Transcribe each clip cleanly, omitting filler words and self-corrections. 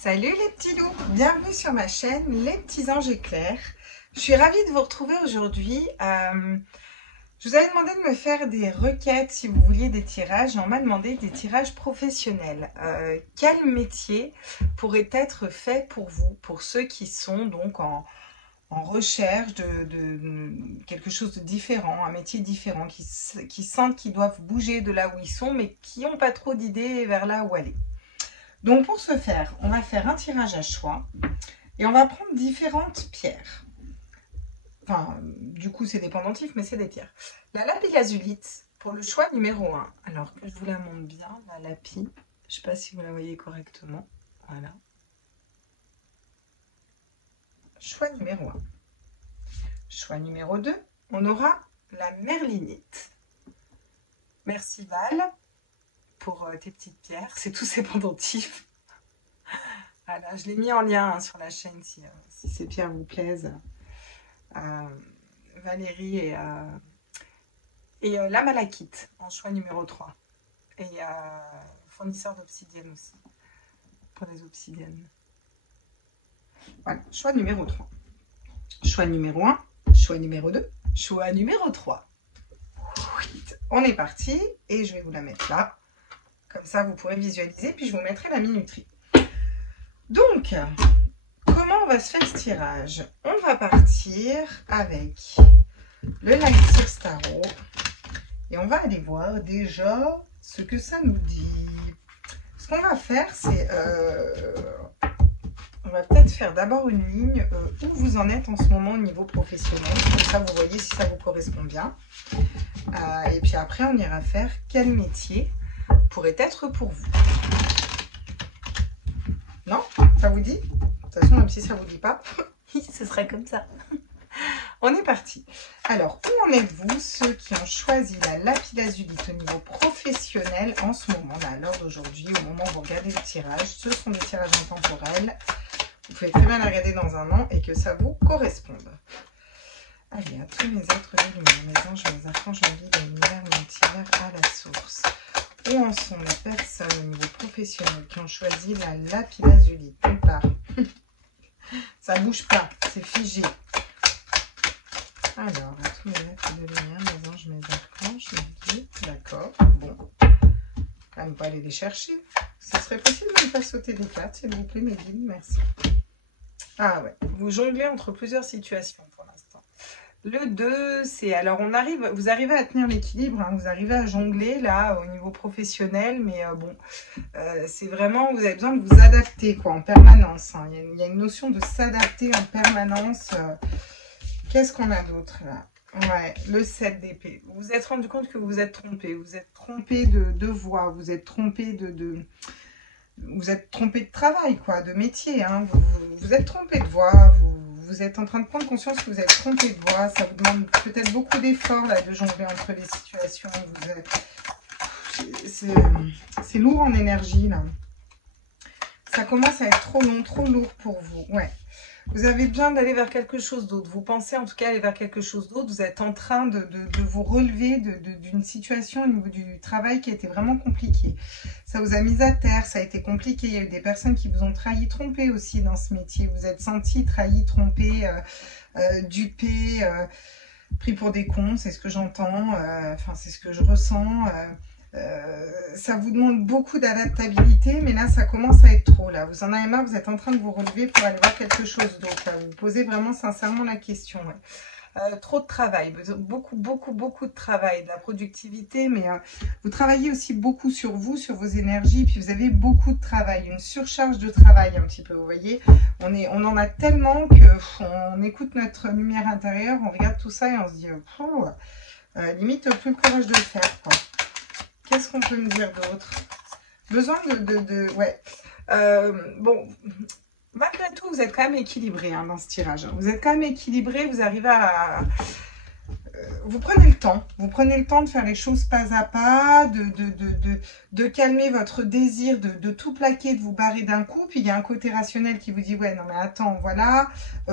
Salut les petits loups, bienvenue sur ma chaîne Les Petits Anges Éclairs. Je suis ravie de vous retrouver aujourd'hui. Je vous avais demandé de me faire des requêtes si vous vouliez des tirages et on m'a demandé des tirages professionnels. Quel métier pourrait être fait pour vous, pour ceux qui sont donc en recherche de quelque chose de différent, un métier différent, qui sentent qu'ils doivent bouger de là où ils sont mais qui n'ont pas trop d'idées vers là où aller. Donc pour ce faire, on va faire un tirage à choix et on va prendre différentes pierres. Enfin, du coup c'est des pendentifs mais c'est des pierres. La lapis-lazulite pour le choix numéro 1. Alors que je vous la montre bien, la lapis. Je ne sais pas si vous la voyez correctement. Voilà. Choix numéro 1. Choix numéro 2, on aura la merlinite. Merci Val pour tes petites pierres, c'est tous ces pendentifs. Voilà, je l'ai mis en lien sur la chaîne si ces pierres vous plaisent. Valérie et la malachite en choix numéro 3. Et fournisseur d'obsidienne aussi, pour les obsidiennes. Voilà, choix numéro 3. Choix numéro 1, choix numéro 2, choix numéro 3. On est parti et je vais vous la mettre là. Comme ça, vous pourrez visualiser, puis je vous mettrai la minuterie. Donc, comment on va se faire ce tirage? On va partir avec le Lightseer Tarot et on va aller voir déjà ce que ça nous dit. Ce qu'on va faire, c'est... on va peut-être faire d'abord une ligne où vous en êtes en ce moment au niveau professionnel. Comme ça, vous voyez si ça vous correspond bien. Et puis après, on ira faire quel métier pourrait être pour vous. Non? Ça vous dit? De toute façon, même si ça ne vous dit pas, ce serait comme ça. On est parti. Alors, où en êtes-vous, ceux qui ont choisi la lapis-lazulite au niveau professionnel en ce moment, là, à l'heure d'aujourd'hui, au moment où vous regardez le tirage? Ce sont des tirages intemporels. Vous pouvez très bien la regarder dans un an et que ça vous corresponde. Allez, à tous mes êtres de lumière, mes anges, mes archanges, mes guides, mes univers, multivers à la source. Où en sont les personnes au niveau professionnel qui ont choisi la lapis-lazulite? Nulle part. Ça bouge pas, c'est figé. Alors, à tous mes êtres de lumière, mes anges, mes archanges, mes guides, d'accord. Bon, quand même pas aller les chercher. Ce serait possible de me faire sauter des cartes, s'il vous plaît, mes guides, merci. Ah ouais, vous jonglez entre plusieurs situations pour l'instant. Le 2, c'est... Alors, vous arrivez à tenir l'équilibre, hein, vous arrivez à jongler, là, au niveau professionnel, mais bon, c'est vraiment... Vous avez besoin de vous adapter, quoi, en permanence. Hein. Il y a une notion de s'adapter en permanence. Qu'est-ce qu'on a d'autre, là? Ouais, le 7 d'épée. Vous vous êtes rendu compte que vous vous êtes trompé. Vous êtes trompé de voie, vous êtes trompé vous êtes trompé de travail, quoi, de métier. Hein. Vous êtes trompé de voie, vous êtes en train de prendre conscience que vous êtes trompé de voie. Ça vous demande peut-être beaucoup d'efforts là de jongler entre les situations. C'est lourd en énergie là. Ça commence à être trop long, trop lourd pour vous. Ouais. Vous avez besoin d'aller vers quelque chose d'autre. Vous pensez en tout cas aller vers quelque chose d'autre. Vous êtes en train de vous relever d'une situation au niveau du travail qui a été vraiment compliquée. Ça vous a mis à terre, ça a été compliqué. Il y a eu des personnes qui vous ont trahi, trompé aussi dans ce métier. Vous êtes senti trahi, trompé, dupé, pris pour des cons. C'est ce que j'entends. Enfin, c'est ce que je ressens. Ça vous demande beaucoup d'adaptabilité, mais là ça commence à être trop. Là, vous en avez marre, vous êtes en train de vous relever pour aller voir quelque chose d'autre. Vous vous posez vraiment sincèrement la question. Ouais. Trop de travail, beaucoup de travail, de la productivité, mais vous travaillez aussi beaucoup sur vous, sur vos énergies, puis vous avez beaucoup de travail, une surcharge de travail un petit peu. Vous voyez, on en a tellement que on écoute notre lumière intérieure, on regarde tout ça et on se dit limite plus le courage de le faire, quoi. Qu'est-ce qu'on peut me dire d'autre? Besoin ouais. Bon, malgré tout, vous êtes quand même équilibré hein, dans ce tirage. Vous êtes quand même équilibré, vous arrivez à... vous prenez le temps. Vous prenez le temps de faire les choses pas à pas, de calmer votre désir, de tout plaquer, de vous barrer d'un coup. Puis il y a un côté rationnel qui vous dit, ouais, non mais attends, voilà,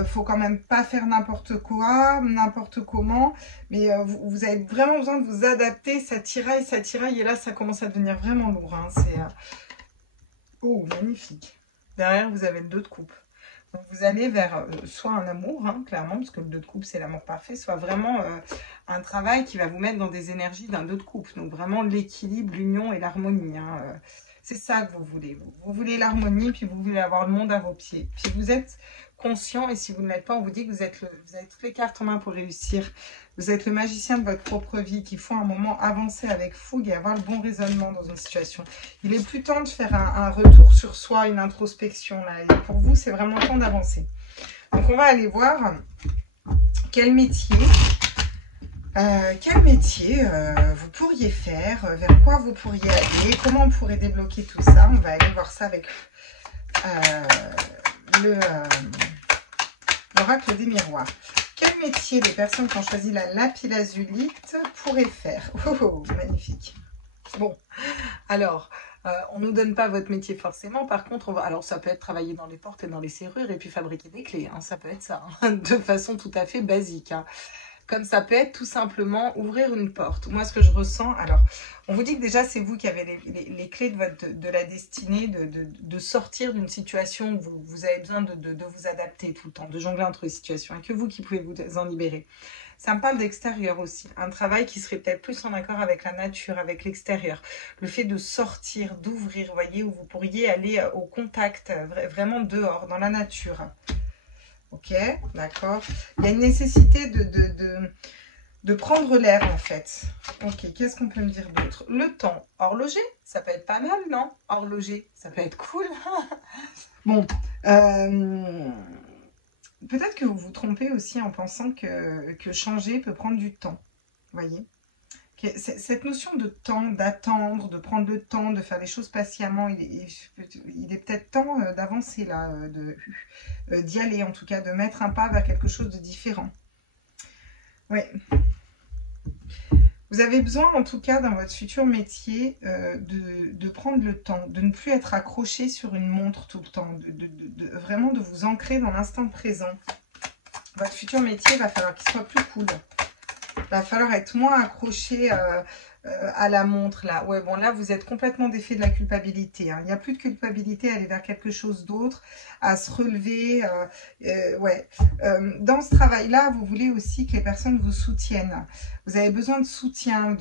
faut quand même pas faire n'importe quoi, n'importe comment. Mais vous avez vraiment besoin de vous adapter, ça tiraille, et là, ça commence à devenir vraiment lourd. Hein. C'est... Oh, magnifique. Derrière, vous avez le 2 de coupe. Donc, vous allez vers soit un amour, hein, clairement, parce que le 2 de coupe, c'est l'amour parfait, soit vraiment un travail qui va vous mettre dans des énergies d'un 2 de coupe. Donc, vraiment l'équilibre, l'union et l'harmonie. Hein, c'est ça que vous voulez. Vous voulez l'harmonie, puis vous voulez avoir le monde à vos pieds. Puis vous êtes conscient, et si vous ne l'êtes pas, on vous dit que vous avez toutes les cartes en main pour réussir. Vous êtes le magicien de votre propre vie, qu'il faut un moment avancer avec fougue et avoir le bon raisonnement dans une situation. Il est plus temps de faire un retour sur soi, une introspection. Là. Et pour vous, c'est vraiment le temps d'avancer. Donc, on va aller voir quel métier vous pourriez faire, vers quoi vous pourriez aller, comment on pourrait débloquer tout ça. On va aller voir ça avec l'oracle des miroirs. Quel métier les personnes qui ont choisi la lapis-lazulite pourraient faire? Oh, magnifique. Bon, alors, on ne nous donne pas votre métier forcément. Par contre, alors ça peut être travailler dans les portes et dans les serrures et puis fabriquer des clés. Hein, ça peut être ça, hein, de façon tout à fait basique. Hein. Comme ça peut être tout simplement ouvrir une porte. Moi, ce que je ressens, alors, on vous dit que déjà, c'est vous qui avez les clés de la destinée, de sortir d'une situation où vous avez besoin de vous adapter tout le temps, de jongler entre les situations, et que vous qui pouvez vous en libérer. Ça me parle d'extérieur aussi, un travail qui serait peut-être plus en accord avec la nature, avec l'extérieur. Le fait de sortir, d'ouvrir, vous voyez, où vous pourriez aller au contact, vraiment dehors, dans la nature. Ok, d'accord. Il y a une nécessité de prendre l'air, en fait. Ok, qu'est-ce qu'on peut me dire d'autre? Le temps. Horloger, ça peut être pas mal, non? Horloger, ça peut être cool. Bon, peut-être que vous vous trompez aussi en pensant que changer peut prendre du temps. Vous voyez? Cette notion de temps, d'attendre, de prendre le temps, de faire les choses patiemment, il est peut-être temps d'avancer là, d'y aller en tout cas, de mettre un pas vers quelque chose de différent. Oui. Vous avez besoin en tout cas dans votre futur métier de prendre le temps, de ne plus être accroché sur une montre tout le temps, vraiment de vous ancrer dans l'instant présent. Votre futur métier va falloir qu'il soit plus cool. Il va falloir être moins accroché à la montre là. Ouais, bon là vous êtes complètement défait de la culpabilité. Hein. Il n'y a plus de culpabilité à aller vers quelque chose d'autre, à se relever. Ouais. Dans ce travail-là, vous voulez aussi que les personnes vous soutiennent. Vous avez besoin de soutien,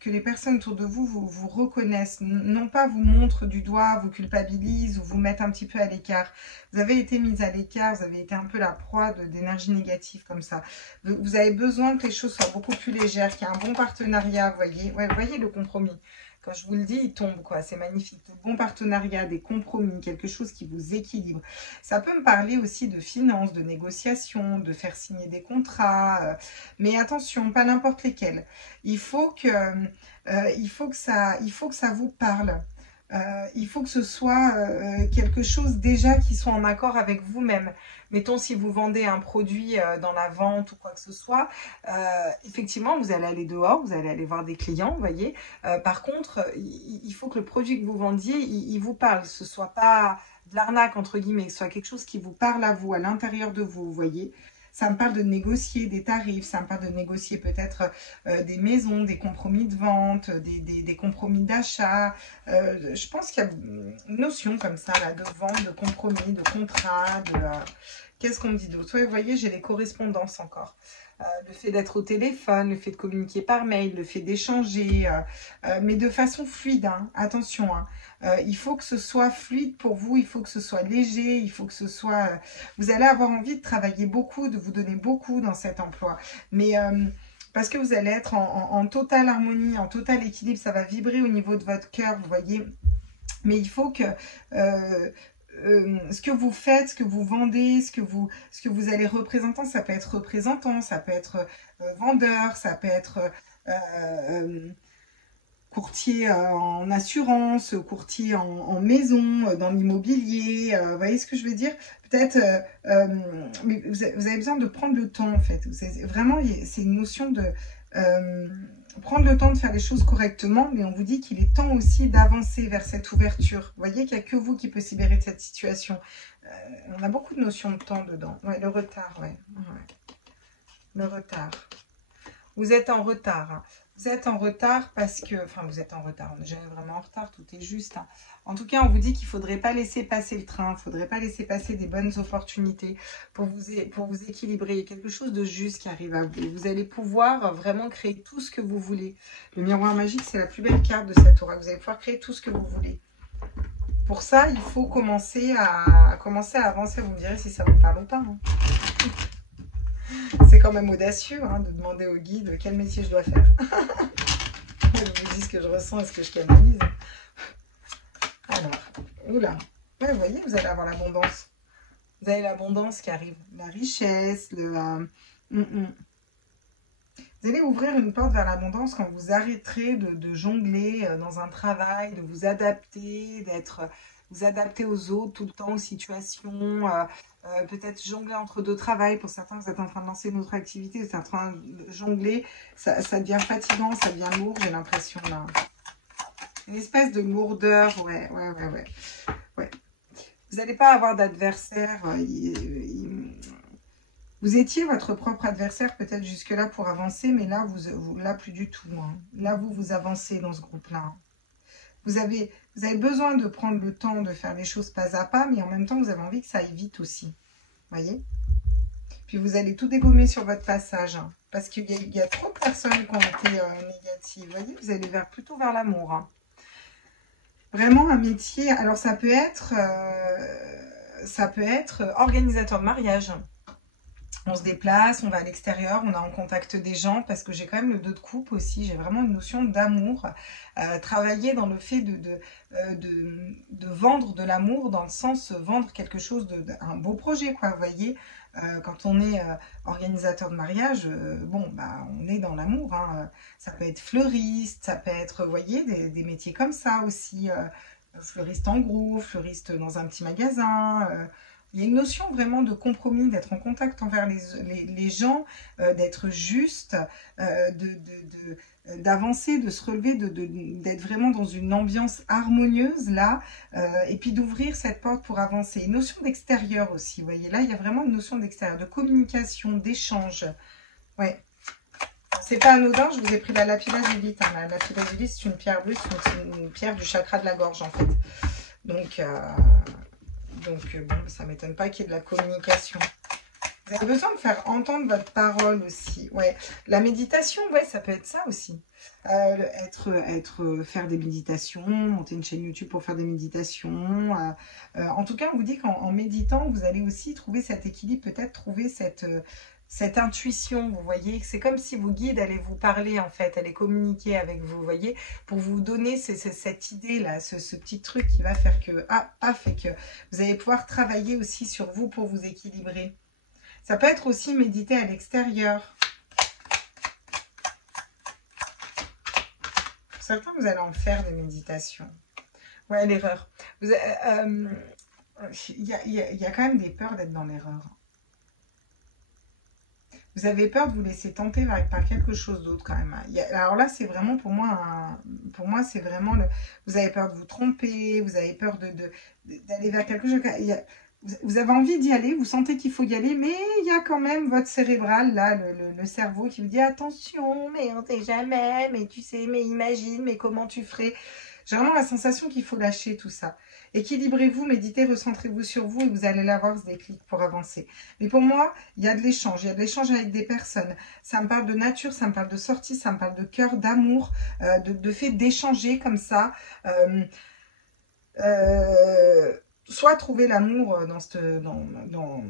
que les personnes autour de vous vous reconnaissent, non pas vous montrent du doigt, vous culpabilisent ou vous mettent un petit peu à l'écart. Vous avez été mise à l'écart, vous avez été un peu la proie d'énergie négative comme ça. Vous avez besoin que les choses soient beaucoup plus légères, qu'il y ait un bon partenariat, vous voyez. Ouais, vous voyez le compromis. Quand je vous le dis, il tombe, quoi. C'est magnifique. De bons partenariats, des compromis, quelque chose qui vous équilibre. Ça peut me parler aussi de finances, de négociations, de faire signer des contrats. Mais attention, pas n'importe lesquels. Il faut que ça vous parle. Il faut que ce soit quelque chose déjà qui soit en accord avec vous-même. Mettons, si vous vendez un produit dans la vente ou quoi que ce soit, effectivement, vous allez aller dehors, vous allez aller voir des clients, vous voyez. Par contre, il faut que le produit que vous vendiez, il vous parle. Ce ne soit pas de l'arnaque, entre guillemets, que ce soit quelque chose qui vous parle à vous, à l'intérieur de vous, vous voyez. Ça me parle de négocier des tarifs, ça me parle de négocier peut-être des maisons, des compromis de vente, des compromis d'achat. Je pense qu'il y a une notion comme ça, là, de vente, de compromis, de contrat, qu'est-ce qu'on me dit d'autre? Ouais, vous voyez, j'ai les correspondances encore. Le fait d'être au téléphone, le fait de communiquer par mail, le fait d'échanger, mais de façon fluide, hein, attention. Hein. Il faut que ce soit fluide pour vous, il faut que ce soit léger, il faut que ce soit... vous allez avoir envie de travailler beaucoup, de vous donner beaucoup dans cet emploi. Mais parce que vous allez être en totale harmonie, en total équilibre, ça va vibrer au niveau de votre cœur, vous voyez. Mais il faut que... ce que vous faites, ce que vous vendez, ce que vous allez représenter, ça peut être représentant, ça peut être vendeur, ça peut être courtier en assurance, courtier en maison, dans l'immobilier, vous voyez ce que je veux dire? Peut-être, mais vous avez besoin de prendre le temps en fait. Vraiment, c'est une notion de... prendre le temps de faire les choses correctement, mais on vous dit qu'il est temps aussi d'avancer vers cette ouverture. Vous voyez qu'il n'y a que vous qui peut se libérer de cette situation. On a beaucoup de notions de temps dedans. Ouais, le retard, ouais. Le retard. Vous êtes en retard. Hein. Vous êtes en retard parce que... Enfin, vous êtes en retard. On n'est jamais vraiment en retard. Tout est juste. Hein. En tout cas, on vous dit qu'il ne faudrait pas laisser passer le train. Il ne faudrait pas laisser passer des bonnes opportunités pour vous équilibrer. Il y a quelque chose de juste qui arrive à vous. Vous allez pouvoir vraiment créer tout ce que vous voulez. Le miroir magique, c'est la plus belle carte de cette aura. Vous allez pouvoir créer tout ce que vous voulez. Pour ça, il faut commencer à avancer. Vous me direz si ça vous parle ou pas. Hein. C'est quand même audacieux hein, de demander au guide quel métier je dois faire. Je vous dis ce que je ressens et ce que je canalise. Alors, oula. Ouais, vous voyez, vous allez avoir l'abondance. Vous avez l'abondance qui arrive. La richesse, Vous allez ouvrir une porte vers l'abondance quand vous arrêterez de jongler dans un travail, de vous adapter, vous adapter aux autres tout le temps, aux situations, peut-être jongler entre deux travails. Pour certains, vous êtes en train de lancer une autre activité, vous êtes en train de jongler, ça devient fatigant, ça devient lourd, j'ai l'impression là. Une espèce de lourdeur, ouais. Vous n'allez pas avoir d'adversaire. Vous étiez votre propre adversaire peut-être jusque-là pour avancer, mais là, là plus du tout. Hein. Là, vous avancez dans ce groupe-là. Vous avez besoin de prendre le temps de faire les choses pas à pas, mais en même temps, vous avez envie que ça aille vite aussi. Vous voyez? Puis vous allez tout dégommer sur votre passage, hein, parce qu'il y a trop de personnes qui ont été négatives. Vous voyez? Vous allez plutôt vers l'amour. Hein. Vraiment un métier. Alors, ça peut être organisateur de mariage. On se déplace, on va à l'extérieur, on est en contact des gens, parce que j'ai quand même le 2 de coupe aussi, j'ai vraiment une notion d'amour. Travailler dans le fait de vendre de l'amour, dans le sens vendre quelque chose, un beau projet, quoi, vous voyez. Quand on est organisateur de mariage, bon, bah, on est dans l'amour. Hein. Ça peut être fleuriste, ça peut être, vous voyez, des métiers comme ça aussi. Fleuriste en gros, fleuriste dans un petit magasin. Il y a une notion vraiment de compromis, d'être en contact envers les gens, d'être juste, d'avancer, de se relever, d'être vraiment dans une ambiance harmonieuse là, et puis d'ouvrir cette porte pour avancer. Une notion d'extérieur aussi, vous voyez, là il y a vraiment une notion d'extérieur, de communication, d'échange. Ouais. C'est pas anodin, je vous ai pris la lapis-lazuli. Hein. La lapis-lazuli, c'est une pierre bleue, c'est une pierre du chakra de la gorge en fait. Donc bon, ça ne m'étonne pas qu'il y ait de la communication. Vous avez besoin de faire entendre votre parole aussi. Ouais. La méditation, ouais, ça peut être ça aussi. Faire des méditations, monter une chaîne YouTube pour faire des méditations. En tout cas, on vous dit qu'en méditant, vous allez aussi trouver cet équilibre, peut-être trouver cette intuition, vous voyez. C'est comme si vos guides allaient vous parler, en fait, allaient communiquer avec vous, vous voyez, pour vous donner cette idée-là, ce petit truc qui va faire que, et que vous allez pouvoir travailler aussi sur vous pour vous équilibrer. Ça peut être aussi méditer à l'extérieur. Pour certains, vous allez en faire des méditations. Ouais, l'erreur. Il y a quand même des peurs d'être dans l'erreur. Vous avez peur de vous laisser tenter par quelque chose d'autre quand même. Alors là, c'est vraiment pour moi, c'est vraiment, vous avez peur de vous tromper, vous avez peur d'aller vers quelque chose. Vous avez envie d'y aller, vous sentez qu'il faut y aller, mais il y a quand même votre cérébral, là, le cerveau qui vous dit attention, mais on ne sait jamais, mais tu sais, mais imagine, mais comment tu ferais. J'ai vraiment la sensation qu'il faut lâcher tout ça. Équilibrez-vous, méditez, recentrez-vous sur vous et vous allez l'avoir ce déclic pour avancer. Mais pour moi, il y a de l'échange. Il y a de l'échange avec des personnes. Ça me parle de nature, ça me parle de sortie, ça me parle de cœur, d'amour, de fait d'échanger comme ça. Soit trouver l'amour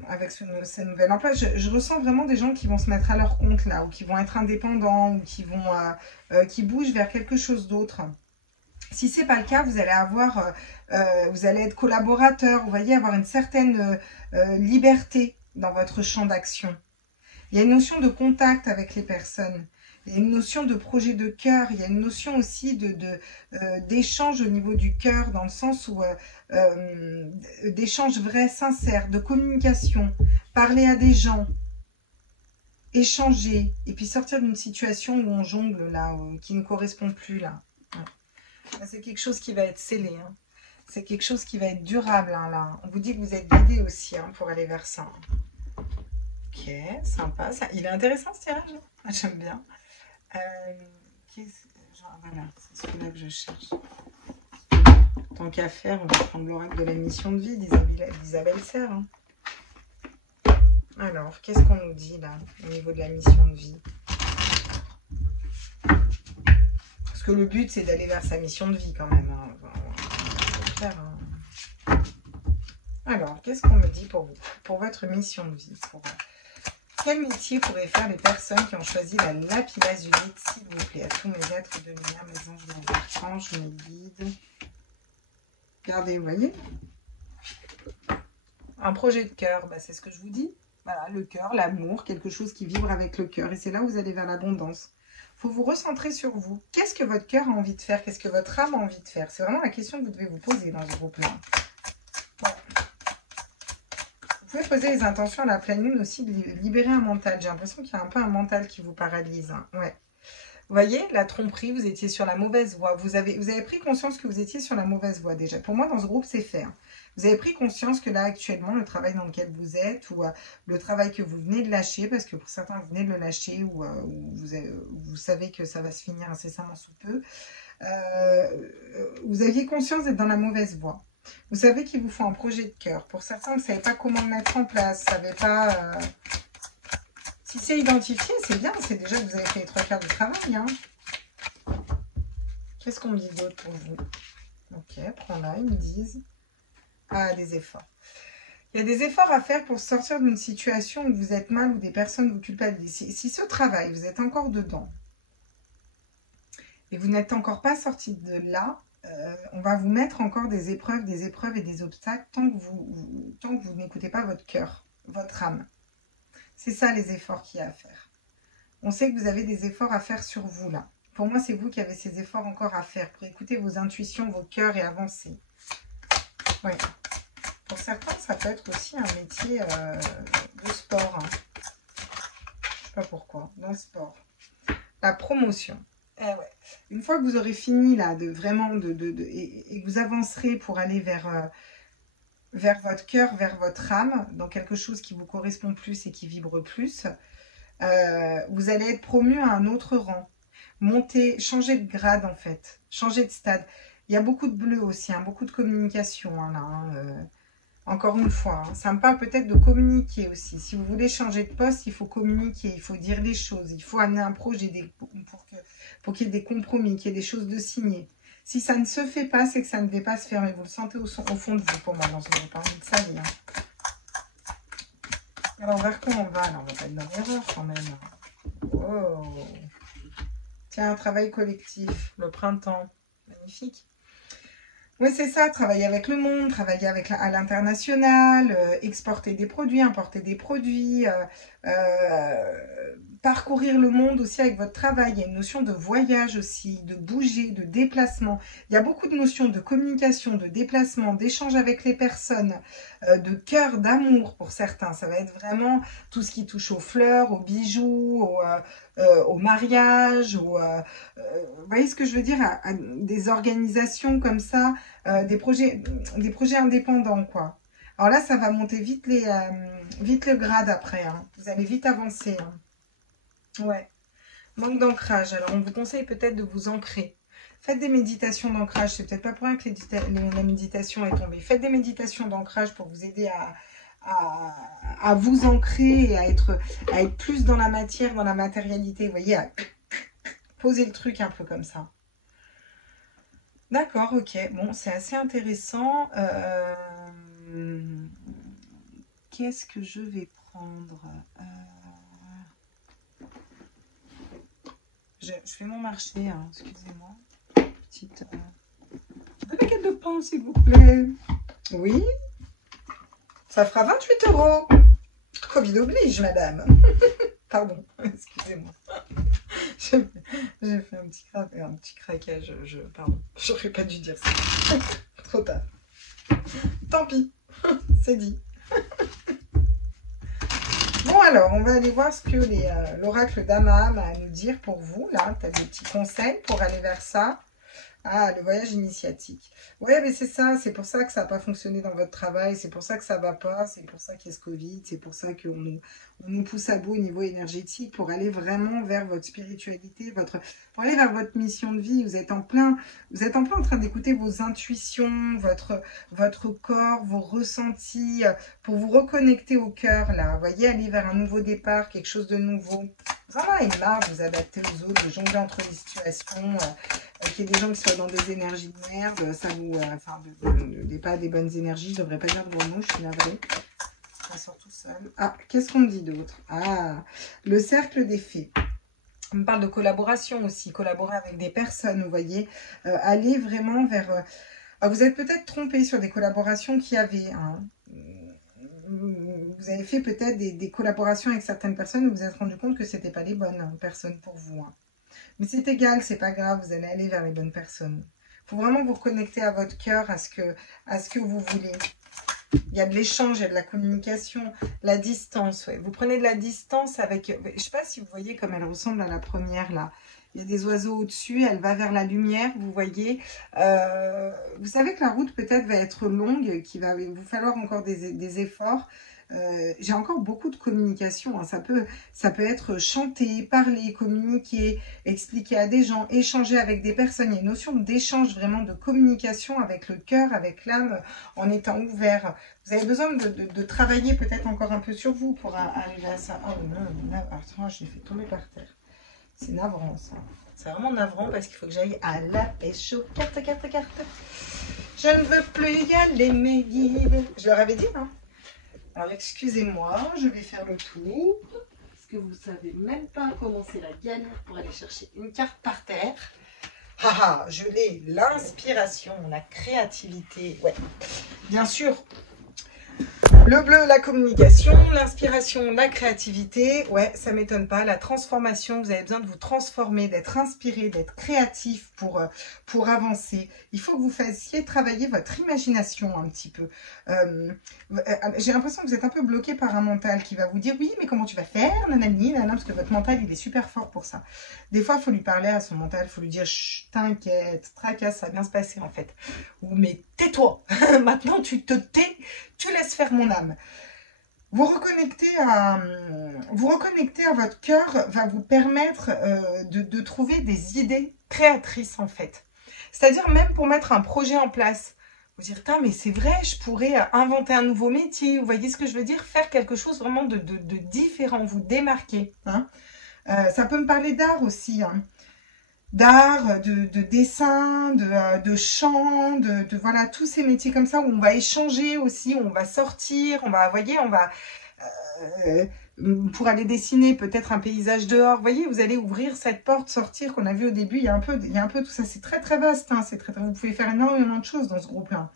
avec ce nouvel emploi. Je ressens vraiment des gens qui vont se mettre à leur compte là, ou qui vont être indépendants, ou qui bougent vers quelque chose d'autre. Si ce n'est pas le cas, vous allez être collaborateur, vous voyez, avoir une certaine liberté dans votre champ d'action. Il y a une notion de contact avec les personnes. Il y a une notion de projet de cœur. Il y a une notion aussi d'échange au niveau du cœur, dans le sens où d'échange vrai, sincère, de communication, parler à des gens, échanger, et puis sortir d'une situation où on jongle là, qui ne correspond plus là. C'est quelque chose qui va être scellé. Hein. C'est quelque chose qui va être durable. Hein, là. On vous dit que vous êtes guidé aussi hein, pour aller vers ça. Ok, sympa. Ça. Il est intéressant ce tirage. J'aime bien. Ok. Voilà, c'est celui-là que je cherche. Tant qu'à faire, on va prendre l'oracle de la mission de vie d'Isabelle Serre. Hein. Alors, qu'est-ce qu'on nous dit là, au niveau de la mission de vie? Parce que le but, c'est d'aller vers sa mission de vie quand même. Hein. Clair, hein. Alors, qu'est-ce qu'on me dit pour vous? Pour votre mission de vie. Quel métier pourraient faire les personnes qui ont choisi la lapis-lazulite, s'il vous plaît? À tous mes êtres de lumière, mes anges, mes archanges, mes guides. Regardez, vous voyez? Un projet de cœur, bah, c'est ce que je vous dis. Voilà, le cœur, l'amour, quelque chose qui vibre avec le cœur. Et c'est là où vous allez vers l'abondance. Il faut vous recentrer sur vous. Qu'est-ce que votre cœur a envie de faire? Qu'est-ce que votre âme a envie de faire? C'est vraiment la question que vous devez vous poser dans ce groupe-là. Bon. Vous pouvez poser les intentions à la pleine lune aussi de libérer un mental. J'ai l'impression qu'il y a un peu un mental qui vous paralyse. Hein. Ouais. Vous voyez, la tromperie, vous étiez sur la mauvaise voie. Vous avez pris conscience que vous étiez sur la mauvaise voie déjà. Pour moi, dans ce groupe, c'est fait. Hein. Vous avez pris conscience que là, actuellement, le travail dans lequel vous êtes ou le travail que vous venez de lâcher, parce que pour certains, vous venez de le lâcher ou vous savez que ça va se finir incessamment sous peu, vous aviez conscience d'être dans la mauvaise voie. Vous savez qu'il vous faut un projet de cœur. Pour certains, vous ne savez pas comment le mettre en place. Vous ne savez pas... Si c'est identifié, c'est bien. C'est déjà que vous avez fait les 3/4 du travail. Hein. Qu'est-ce qu'on me dit d'autre pour vous? Ok, prends-la, ils me disent... Ah, des efforts. Il y a des efforts à faire pour sortir d'une situation où vous êtes mal ou des personnes vous culpabilisent. Si ce travail, vous êtes encore dedans et vous n'êtes encore pas sorti de là, on va vous mettre encore des épreuves et des obstacles tant que vous n'écoutez pas votre cœur, votre âme. C'est ça les efforts qu'il y a à faire. On sait que vous avez des efforts à faire sur vous là. Pour moi, c'est vous qui avez ces efforts encore à faire pour écouter vos intuitions, vos cœurs et avancer. Oui. Pour certains, ça peut être aussi un métier de sport. Hein. Je ne sais pas pourquoi, dans le sport. La promotion. Eh ouais. Une fois que vous aurez fini là, et que vous avancerez pour aller vers votre cœur, vers votre âme, dans quelque chose qui vous correspond plus et qui vibre plus, vous allez être promu à un autre rang. Monter, changer de grade en fait, changer de stade. Il y a beaucoup de bleu aussi, hein, beaucoup de communication hein, là. Hein, encore une fois, hein, ça me parle peut-être de communiquer aussi. Si vous voulez changer de poste, il faut communiquer, il faut dire les choses, il faut amener un projet pour qu'il y ait des compromis, qu'il y ait des choses de signer. Si ça ne se fait pas, c'est que ça ne devait pas se faire, mais vous le sentez au fond de vous, pour moi, dans ce groupe, hein, de sa vie. Hein. Alors, vers quoi on va? Alors, on va pas être dans l'erreur quand même. Oh. Tiens, un travail collectif, le printemps, magnifique. Oui, c'est ça, travailler avec le monde, travailler à l'international, exporter des produits, importer des produits, parcourir le monde aussi avec votre travail. Il y a une notion de voyage aussi, de bouger, de déplacement. Il y a beaucoup de notions de communication, de déplacement, d'échange avec les personnes, de cœur, d'amour pour certains. Ça va être vraiment tout ce qui touche aux fleurs, aux bijoux, au mariage, vous voyez ce que je veux dire, à des organisations comme ça, des projets indépendants, quoi. Alors là, ça va monter vite le grade après. Hein. Vous allez vite avancer. Hein. Ouais. Manque d'ancrage. Alors, on vous conseille peut-être de vous ancrer. Faites des méditations d'ancrage. C'est peut-être pas pour rien que la méditation est tombée. Faites des méditations d'ancrage pour vous aider à vous ancrer et à être plus dans la matière, dans la matérialité. Vous voyez, à poser le truc un peu comme ça. D'accord, ok. Bon, c'est assez intéressant. Qu'est-ce que je vais prendre je fais mon marché, hein, excusez-moi. Petite... Un paquet de pain, s'il vous plaît. Oui. Ça fera 28 €. Covid oblige, madame. Pardon, excusez-moi. J'ai fait un petit craquage. Pardon, j'aurais pas dû dire ça. Trop tard. Tant pis, c'est dit. Bon alors, on va aller voir ce que l'oracle d'Ama a à nous dire pour vous. Là, tu as des petits conseils pour aller vers ça. Ah, le voyage initiatique. Ouais, mais c'est ça. C'est pour ça que ça n'a pas fonctionné dans votre travail. C'est pour ça que ça ne va pas. C'est pour ça qu'il y a ce Covid. C'est pour ça on nous pousse à bout au niveau énergétique pour aller vraiment vers votre spiritualité, pour aller vers votre mission de vie. Vous êtes en plein en train d'écouter vos intuitions, votre corps, vos ressentis, pour vous reconnecter au cœur, là. Vous voyez, aller vers un nouveau départ, quelque chose de nouveau. Vous en avez marre de vous adapter aux autres, de jongler entre les situations, qu'il y ait des gens qui soient dans des énergies de merde, ça vous... enfin, pas des bonnes énergies, je devrais pas dire de gros mots, je suis navrée. Ça sort tout seul. Ah, qu'est-ce qu'on me dit d'autre? Ah, le cercle des fées. On me parle de collaboration aussi, collaborer avec des personnes, vous voyez, aller vraiment vers... vous êtes peut-être trompé sur des collaborations qu'il y avait, hein. Vous avez fait peut-être des collaborations avec certaines personnes et vous vous êtes rendu compte que ce n'étaient pas les bonnes personnes pour vous, hein. Mais c'est égal, c'est pas grave, vous allez aller vers les bonnes personnes. Il faut vraiment vous reconnecter à votre cœur, à ce que vous voulez. Il y a de l'échange, il y a de la communication, la distance. Ouais. Vous prenez de la distance avec... Je ne sais pas si vous voyez comme elle ressemble à la première, là. Il y a des oiseaux au-dessus, elle va vers la lumière, vous voyez. Vous savez que la route peut-être va être longue, qu'il va vous falloir encore des efforts. J'ai encore beaucoup de communication, hein. Ça peut être chanter, parler, communiquer, expliquer à des gens, échanger avec des personnes. Il y a une notion d'échange, vraiment de communication avec le cœur, avec l'âme, en étant ouvert. Vous avez besoin de travailler peut-être encore un peu sur vous pour arriver à ça. Oh non, attends, je l'ai fait tomber par terre. C'est navrant ça. C'est vraiment navrant parce qu'il faut que j'aille à la pêche aux cartes. Je ne veux plus y aller, mes guides. Je leur avais dit, hein. Alors, excusez-moi, je vais faire le tour. Parce que vous ne savez même pas comment c'est la galère pour aller chercher une carte par terre. Haha, je l'ai. L'inspiration, la créativité. Ouais, bien sûr. Le bleu, la communication, l'inspiration, la créativité, ouais, ça m'étonne pas. La transformation, vous avez besoin de vous transformer, d'être inspiré, d'être créatif pour avancer. Il faut que vous fassiez travailler votre imagination un petit peu. J'ai l'impression que vous êtes un peu bloqué par un mental qui va vous dire, oui, mais comment tu vas faire, nanani, nanana, parce que votre mental, il est super fort pour ça. Des fois, il faut lui parler à son mental, il faut lui dire, chut, t'inquiète, tracasse, ça va bien se passer en fait. Ou, mais tais-toi, maintenant tu te tais, tu laisses faire mon âme. Vous reconnecter à votre cœur va vous permettre de trouver des idées créatrices en fait. C'est-à-dire même pour mettre un projet en place. Vous dire, mais c'est vrai, je pourrais inventer un nouveau métier. Vous voyez ce que je veux dire? Faire quelque chose vraiment de différent, vous démarquer. Hein. Ça peut me parler d'art aussi. Hein. D'art, de dessin, de chant, voilà, tous ces métiers comme ça où on va échanger aussi, où on va sortir, on va, voyez, on va, pour aller dessiner peut-être un paysage dehors, vous voyez, vous allez ouvrir cette porte, sortir qu'on a vu au début, il y a un peu tout ça, c'est très très vaste, hein, vous pouvez faire énormément de choses dans ce groupe-là.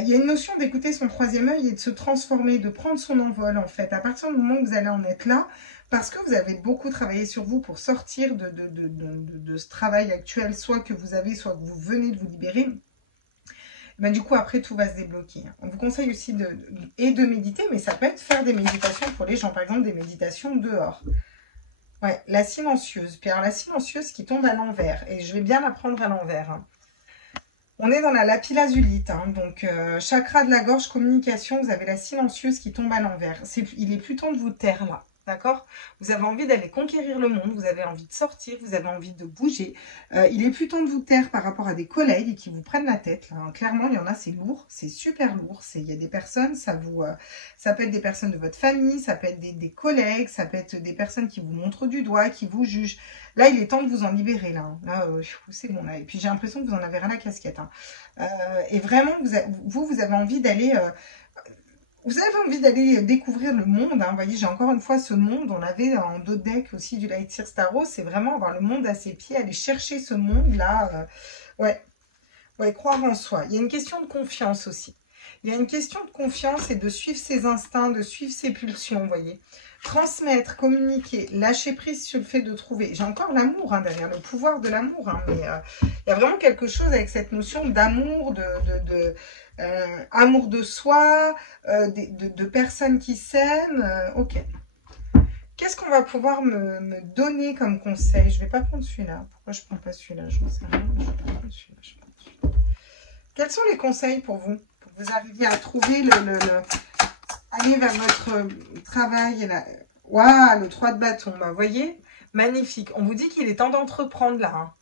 Il y a une notion d'écouter son troisième œil et de se transformer, de prendre son envol en fait. À partir du moment où vous allez en être là, parce que vous avez beaucoup travaillé sur vous pour sortir de ce travail actuel, soit que vous avez, soit que vous venez de vous libérer, ben du coup après tout va se débloquer. On vous conseille aussi de méditer, mais ça peut être faire des méditations pour les gens, par exemple des méditations dehors. Ouais, la silencieuse. Puis alors la silencieuse qui tombe à l'envers, et je vais bien la prendre à l'envers. Hein. On est dans la lapis-lazulite, hein, donc chakra de la gorge, communication, vous avez la silencieuse qui tombe à l'envers. Il est plus temps de vous taire là, d'accord? Vous avez envie d'aller conquérir le monde, vous avez envie de sortir, vous avez envie de bouger. Il est plus temps de vous taire par rapport à des collègues qui vous prennent la tête. Là, hein. Clairement, il y en a, c'est lourd, c'est super lourd. Il y a des personnes, ça peut être des personnes de votre famille, ça peut être des collègues, ça peut être des personnes qui vous montrent du doigt, qui vous jugent. Là, il est temps de vous en libérer, là. Hein. Là, c'est bon, là. Et puis, j'ai l'impression que vous en avez rien à la casquette. Hein. Et vraiment, vous avez envie d'aller... vous avez envie d'aller découvrir le monde. Hein. Vous voyez, j'ai encore une fois ce monde. On avait en d'autres decks aussi du Light Seer Tarot. C'est vraiment avoir le monde à ses pieds, aller chercher ce monde-là. Ouais, croire en soi. Il y a une question de confiance aussi. Il y a une question de confiance et de suivre ses instincts, de suivre ses pulsions, vous voyez. Transmettre, communiquer, lâcher prise sur le fait de trouver. J'ai encore l'amour hein, derrière, le pouvoir de l'amour. Hein, mais il y a vraiment quelque chose avec cette notion d'amour, amour de soi, de personnes qui s'aiment. Ok. Qu'est-ce qu'on va pouvoir me donner comme conseil? Je ne vais pas prendre celui-là. Pourquoi je ne prends pas celui-là? Je ne sais rien. Je vais prendre celui-là, je prends celui-là. Quels sont les conseils pour vous? Pour que vous arriviez à trouver aller vers votre travail. Waouh, le 3 de bâton, bah, vous voyez? Magnifique. On vous dit qu'il est temps d'entreprendre là. Hein.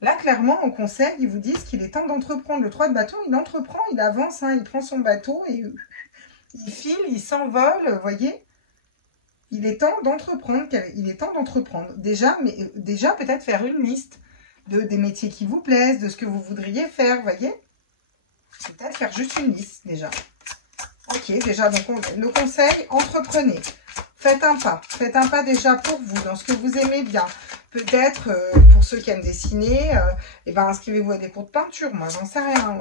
Là, clairement, en conseil, ils vous disent qu'il est temps d'entreprendre. Le 3 de bâton, il entreprend, il avance, hein, il prend son bateau et il file, il s'envole, vous voyez? Il est temps d'entreprendre. Il est temps d'entreprendre. Déjà, peut-être faire une liste des métiers qui vous plaisent, de ce que vous voudriez faire, vous voyez? Peut-être faire juste une liste, déjà. Ok, déjà, donc le conseil, entreprenez. Faites un pas déjà pour vous, dans ce que vous aimez bien. Peut-être, pour ceux qui aiment dessiner, inscrivez-vous à des cours de peinture, moi, j'en sais rien.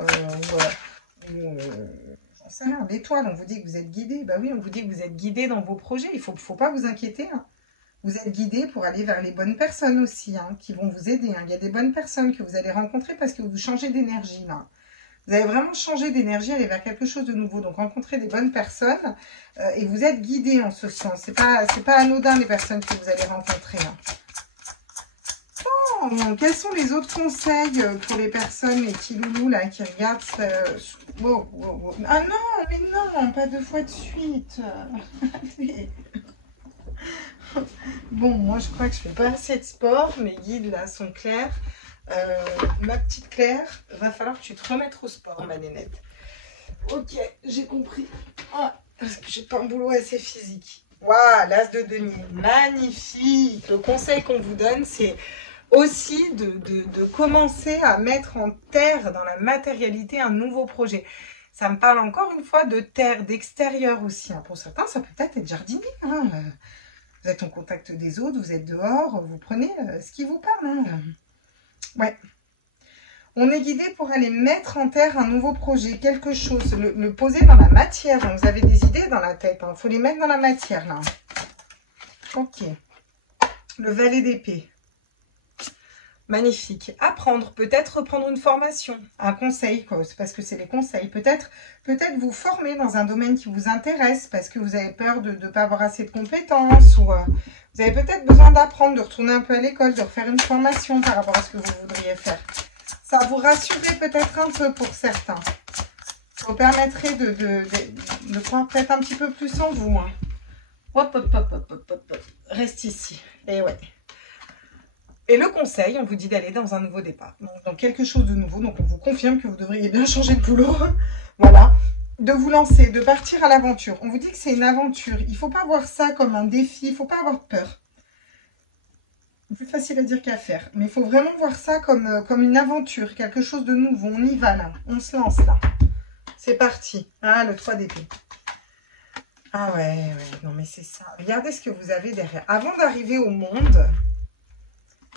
J'en sais rien, l'étoile, on vous dit que vous êtes guidé. Bah oui, on vous dit que vous êtes guidé dans vos projets, il faut pas vous inquiéter. Hein. Vous êtes guidé pour aller vers les bonnes personnes aussi, hein, qui vont vous aider. Hein. Il y a des bonnes personnes que vous allez rencontrer parce que vous changez d'énergie, là. Vous allez vraiment changer d'énergie, aller vers quelque chose de nouveau. Donc, rencontrer des bonnes personnes et vous êtes guidé en ce sens. C'est pas anodin les personnes que vous allez rencontrer. Hein. Oh, quels sont les autres conseils pour les personnes, les petits loulous là, qui regardent Ah non, mais non, pas 2 fois de suite. Bon, moi, je crois que je fais pas assez de sport. Mes guides, là, sont clairs. Ma petite Claire, va falloir que tu te remettes au sport, ma nénette. Ok, j'ai compris. Ah, parce que j'ai pas un boulot assez physique. Waouh, l'as de denier, magnifique. Le conseil qu'on vous donne, c'est aussi de commencer à mettre en terre, dans la matérialité, un nouveau projet. Ça me parle encore une fois de terre, d'extérieur aussi. Hein. Pour certains, ça peut peut-être être jardinier. Hein. Vous êtes en contact des autres, vous êtes dehors, vous prenez ce qui vous parle. Hein. Ouais. On est guidé pour aller mettre en terre un nouveau projet, quelque chose, le poser dans la matière. Hein. Vous avez des idées dans la tête, il faut les mettre dans la matière, là. Ok. Le valet d'épée. Magnifique. Apprendre, peut-être reprendre une formation, un conseil, quoi, parce que c'est les conseils. Peut-être vous former dans un domaine qui vous intéresse, parce que vous avez peur de ne pas avoir assez de compétences, ou vous avez peut-être besoin d'apprendre, de retourner un peu à l'école, de refaire une formation par rapport à ce que vous voudriez faire. Ça vous rassurer peut-être un peu pour certains. Ça vous permettrait de croire peut-être un petit peu plus en vous. Hein. Hop, hop, hop, hop, hop, hop, hop. Reste ici. Et ouais. Et le conseil, on vous dit d'aller dans un nouveau départ. Donc, dans quelque chose de nouveau. Donc, on vous confirme que vous devriez bien changer de boulot. Voilà. De vous lancer, de partir à l'aventure. On vous dit que c'est une aventure. Il ne faut pas voir ça comme un défi. Il ne faut pas avoir peur. C'est plus facile à dire qu'à faire. Mais il faut vraiment voir ça comme une aventure. Quelque chose de nouveau. On y va là. On se lance là. C'est parti. Ah, le 3 d'épée. Ah ouais. Non, mais c'est ça. Regardez ce que vous avez derrière. Avant d'arriver au monde...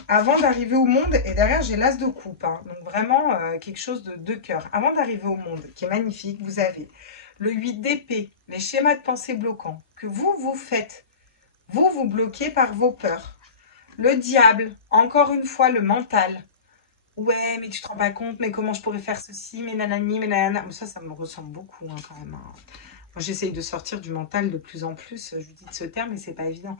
et derrière j'ai l'as de coupe, hein, donc vraiment quelque chose de cœur. Avant d'arriver au monde, qui est magnifique, vous avez le 8 d'épée, les schémas de pensée bloquants, que vous faites. Vous bloquez par vos peurs. Le diable, encore une fois, le mental. Ouais, mais tu te rends pas compte, mais comment je pourrais faire ceci, mais nanani, mais nanana. Ça me ressemble beaucoup hein, quand même. Hein. Moi, j'essaye de sortir du mental de plus en plus. Je vous dis de ce terme, mais c'est pas évident.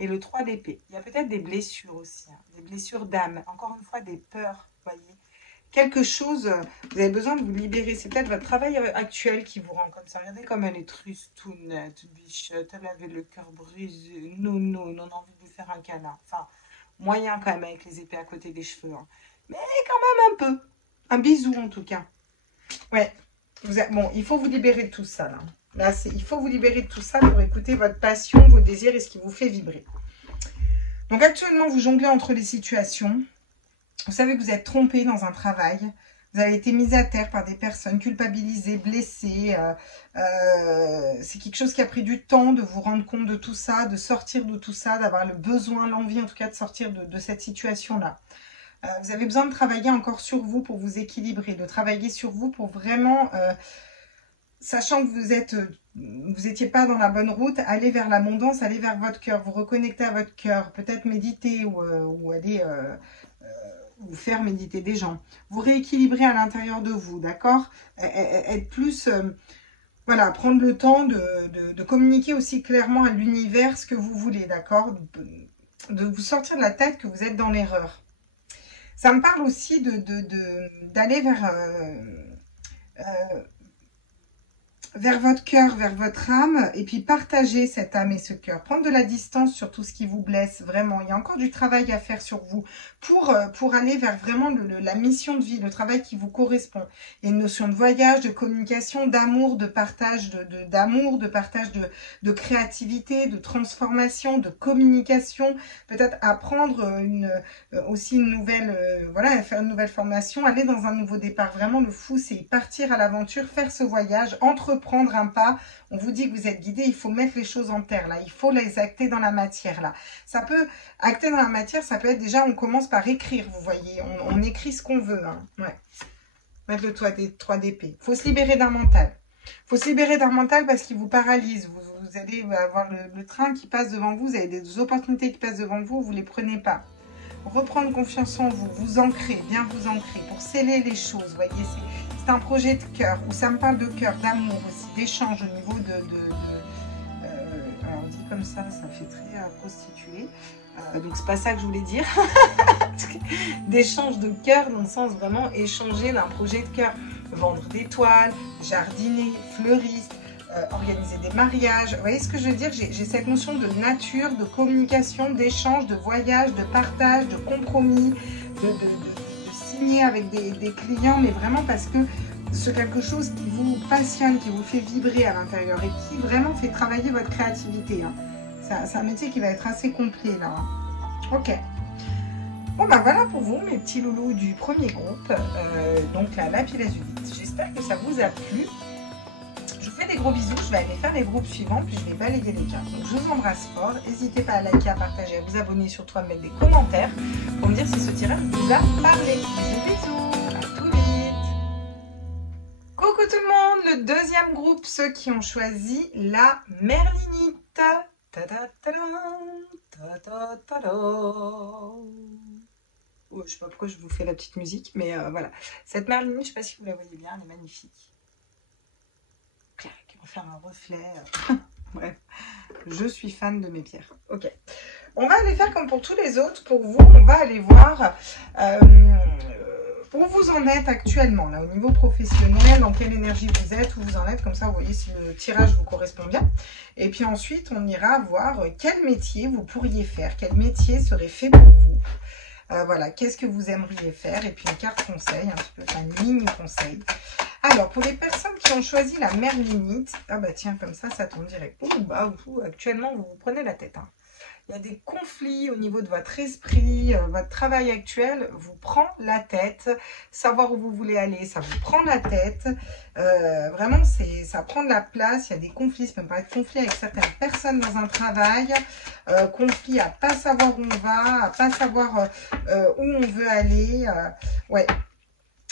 Et le 3 d'épée. Il y a peut-être des blessures aussi, hein, des blessures d'âme. Encore une fois, des peurs, voyez. Quelque chose, vous avez besoin de vous libérer. C'est peut-être votre travail actuel qui vous rend comme ça. Regardez comme elle est tristounette, bichotte. Elle avait le cœur brisé. Non, on a envie de lui faire un câlin. Enfin, moyen quand même avec les épées à côté des cheveux. Hein. Mais quand même un peu. Un bisou en tout cas. Ouais. Bon, il faut vous libérer de tout ça là. Là, il faut vous libérer de tout ça pour écouter votre passion, vos désirs et ce qui vous fait vibrer. Donc actuellement, vous jonglez entre les situations. Vous savez que vous êtes trompé dans un travail. Vous avez été mis à terre par des personnes culpabilisées, blessées. C'est quelque chose qui a pris du temps de vous rendre compte de tout ça, de sortir de tout ça, d'avoir le besoin, l'envie en tout cas de sortir de cette situation-là. Vous avez besoin de travailler encore sur vous pour vous équilibrer, de travailler sur vous pour vraiment... sachant que vous étiez pas dans la bonne route, allez vers l'abondance, allez vers votre cœur, vous reconnectez à votre cœur, peut-être méditer ou aller ou faire méditer des gens. Vous rééquilibrez à l'intérieur de vous, d'accord? Être plus, voilà, prendre le temps de communiquer aussi clairement à l'univers ce que vous voulez, d'accord? De vous sortir de la tête que vous êtes dans l'erreur. Ça me parle aussi d'aller vers votre cœur, vers votre âme, et puis partager cette âme et ce cœur. Prendre de la distance sur tout ce qui vous blesse, vraiment. Il y a encore du travail à faire sur vous pour aller vers vraiment la mission de vie, le travail qui vous correspond. Il y a une notion de voyage, de communication, d'amour, de partage, d'amour, de partage de créativité, de transformation, de communication. Peut-être apprendre aussi une nouvelle, voilà, faire une nouvelle formation, aller dans un nouveau départ. Vraiment, le fou, c'est partir à l'aventure, faire ce voyage, entreprendre un pas. On vous dit que vous êtes guidé, il faut mettre les choses en terre, là. Il faut les acter dans la matière, là. Ça peut, acter dans la matière, ça peut être déjà, on commence par écrire, vous voyez. On écrit ce qu'on veut, hein. Ouais. Mettre le 3 d'épée. Il faut se libérer d'un mental. Il faut se libérer d'un mental parce qu'il vous paralyse. Vous allez avoir le train qui passe devant vous, vous avez des opportunités qui passent devant vous, vous ne les prenez pas. Reprendre confiance en vous, vous ancrer, bien vous ancrer pour sceller les choses, vous voyez, c'est un projet de cœur, où ça me parle de cœur, d'amour aussi, d'échange au niveau alors on dit comme ça fait très prostituée, donc c'est pas ça que je voulais dire, d'échange de cœur dans le sens vraiment échanger d'un projet de cœur, vendre des toiles, jardiner, fleuriste, organiser des mariages. Vous voyez ce que je veux dire? J'ai cette notion de nature, de communication, d'échange, de voyage, de partage, de compromis, de signer avec des clients, mais vraiment parce que c'est quelque chose qui vous passionne, qui vous fait vibrer à l'intérieur et qui vraiment fait travailler votre créativité. Hein. C'est un métier qui va être assez complet là. Hein. Ok. Bon ben voilà pour vous mes petits loulous du premier groupe, donc la Pilazulite. J'espère que ça vous a plu. Je vous fais des gros bisous, je vais aller faire les groupes suivants, puis je vais balayer les cartes. Donc je vous embrasse fort, n'hésitez pas à liker, à partager, à vous abonner, surtout à mettre des commentaires pour me dire si ce tirage vous a parlé. Bisous bisous, à tout vite. Coucou tout le monde, le deuxième groupe, ceux qui ont choisi la Merlinite. Oh, je sais pas pourquoi je vous fais la petite musique, mais voilà. Cette Merlinite, je sais pas si vous la voyez bien, elle est magnifique. On va faire un reflet. Bref, je suis fan de mes pierres. Ok. On va aller faire comme pour tous les autres. Pour vous, on va aller voir où vous en êtes actuellement, là, au niveau professionnel, dans quelle énergie vous êtes, où vous en êtes. Comme ça, vous voyez si le tirage vous correspond bien. Et puis ensuite, on ira voir quel métier vous pourriez faire, quel métier serait fait pour vous. Voilà, qu'est-ce que vous aimeriez faire? Et puis une carte conseil, un petit peu, enfin une ligne conseil. Alors, pour les personnes qui ont choisi la Merlinite, ah bah tiens, comme ça tombe direct. Ouh, bah, actuellement, vous vous prenez la tête. Hein. Il y a des conflits au niveau de votre esprit, votre travail actuel vous prend la tête. Savoir où vous voulez aller, ça vous prend la tête. Vraiment, ça prend de la place. Il y a des conflits, ça peut me paraître conflit avec certaines personnes dans un travail. Conflit à pas savoir où on va, à pas savoir où on veut aller. Ouais.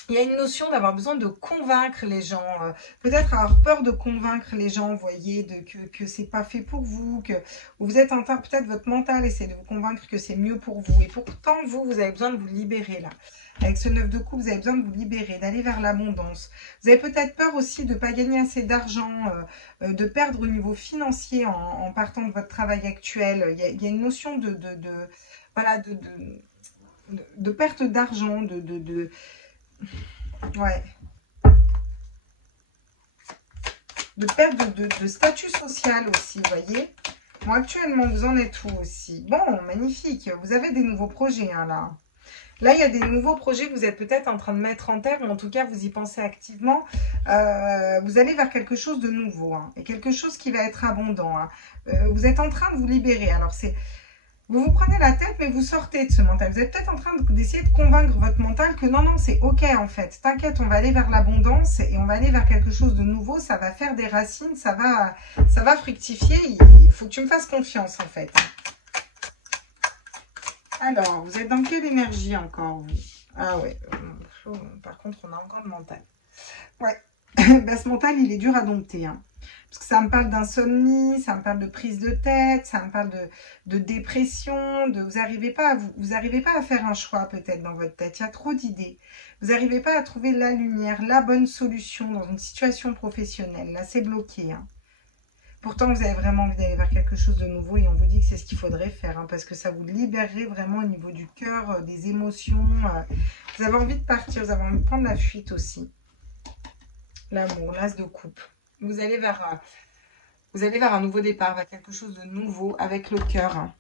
Il y a une notion d'avoir besoin de convaincre les gens, peut-être avoir peur de convaincre les gens, vous voyez, que c'est pas fait pour vous, que vous êtes en train, peut-être votre mental essaie de vous convaincre que c'est mieux pour vous. Et pourtant, vous avez besoin de vous libérer là. Avec ce 9 de coupe, vous avez besoin de vous libérer, d'aller vers l'abondance. Vous avez peut-être peur aussi de ne pas gagner assez d'argent, de perdre au niveau financier en partant de votre travail actuel. Il y a une notion voilà, de perte d'argent, ouais. De perte de statut social aussi, vous voyez. Bon, actuellement, vous en êtes où aussi? Bon, magnifique. Vous avez des nouveaux projets, hein, là. Là, il y a des nouveaux projets que vous êtes peut-être en train de mettre en terre, ou en tout cas, vous y pensez activement. Vous allez vers quelque chose de nouveau, hein, et quelque chose qui va être abondant. Hein. Vous êtes en train de vous libérer. Alors, vous vous prenez la tête, mais vous sortez de ce mental. Vous êtes peut-être en train d'essayer de convaincre votre mental que non, c'est ok en fait. T'inquiète, on va aller vers l'abondance et on va aller vers quelque chose de nouveau. Ça va faire des racines, ça va fructifier. Il faut que tu me fasses confiance en fait. Alors, vous êtes dans quelle énergie encore vous? Ah ouais, par contre, on a encore le mental. Ouais, bah, ce mental, il est dur à dompter, hein. Parce que ça me parle d'insomnie, ça me parle de prise de tête, ça me parle de dépression, vous n'arrivez pas à faire un choix peut-être dans votre tête. Il y a trop d'idées. Vous n'arrivez pas à trouver la lumière, la bonne solution dans une situation professionnelle. Là, c'est bloqué. Hein. Pourtant, vous avez vraiment envie d'aller vers quelque chose de nouveau et on vous dit que c'est ce qu'il faudrait faire, hein, parce que ça vous libérerait vraiment au niveau du cœur, des émotions. Vous avez envie de partir, vous avez envie de prendre la fuite aussi. L'amour, l'as de coupe. Vous allez vers un nouveau départ, vers quelque chose de nouveau avec le cœur. Hein.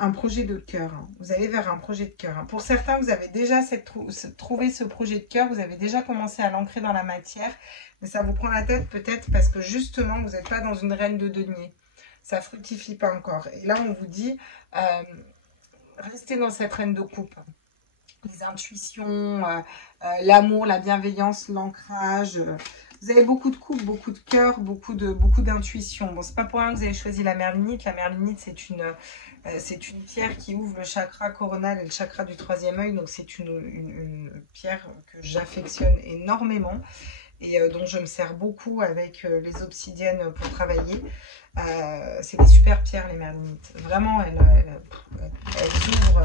Un projet de cœur. Hein. Vous allez vers un projet de cœur. Hein. Pour certains, vous avez déjà trouvé ce projet de cœur. Vous avez déjà commencé à l'ancrer dans la matière. Mais ça vous prend la tête peut-être parce que justement, vous n'êtes pas dans une reine de denier. Ça ne fructifie pas encore. Et là, on vous dit, restez dans cette reine de coupe. Les intuitions, l'amour, la bienveillance, l'ancrage. Vous avez beaucoup de coupe, beaucoup de cœur, beaucoup d'intuition. Bon, c'est pas pour rien que vous avez choisi la merlinite. La merlinite, c'est une pierre qui ouvre le chakra coronal et le chakra du 3e œil. Donc, c'est une pierre que j'affectionne énormément et dont je me sers beaucoup avec les obsidiennes pour travailler. C'est des super pierres, les merlinites. Vraiment, elles ouvrent,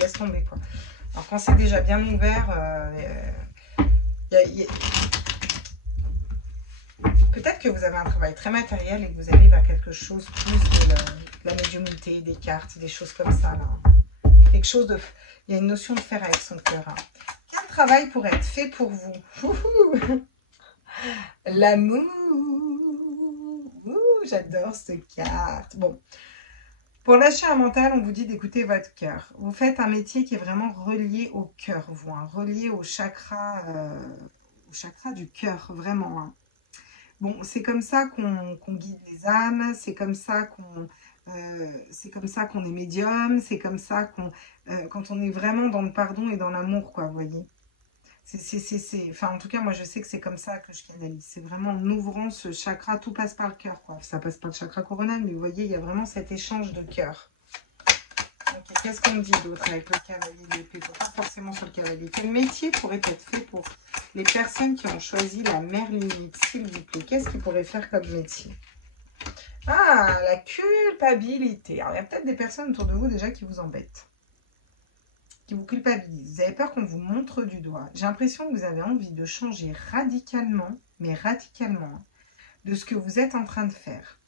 laisse tomber, quoi. Alors, quand c'est déjà bien ouvert, peut-être que vous avez un travail très matériel et que vous allez vers quelque chose plus de la médiumnité, des cartes, des choses comme ça. Là. Quelque chose de... Il y a une notion de faire avec son cœur. Hein. Quel travail pourrait être fait pour vous? L'amour. J'adore cette carte. Bon. Pour lâcher un mental, on vous dit d'écouter votre cœur. Vous faites un métier qui est vraiment relié au cœur, vous, hein, relié au chakra du cœur, vraiment. Hein. Bon, c'est comme ça qu'on guide les âmes, c'est comme ça qu'on est médium, c'est comme ça quand on est vraiment dans le pardon et dans l'amour, quoi, vous voyez. Enfin, en tout cas, moi, je sais que c'est comme ça que je canalise. C'est vraiment en ouvrant ce chakra, tout passe par le cœur, quoi. Ça passe par le chakra coronal, mais vous voyez, il y a vraiment cet échange de cœur. Okay, qu'est-ce qu'on me dit d'autre avec le cavalier d'épée? Pas forcément sur le cavalier. Quel métier pourrait être fait pour les personnes qui ont choisi la merlinite, s'il vous plaît? Qu'est-ce qu'ils pourraient faire comme métier? Ah, la culpabilité. Alors, il y a peut-être des personnes autour de vous déjà qui vous embêtent. Qui vous culpabilise. Vous avez peur qu'on vous montre du doigt. J'ai l'impression que vous avez envie de changer radicalement, mais radicalement, de ce que vous êtes en train de faire.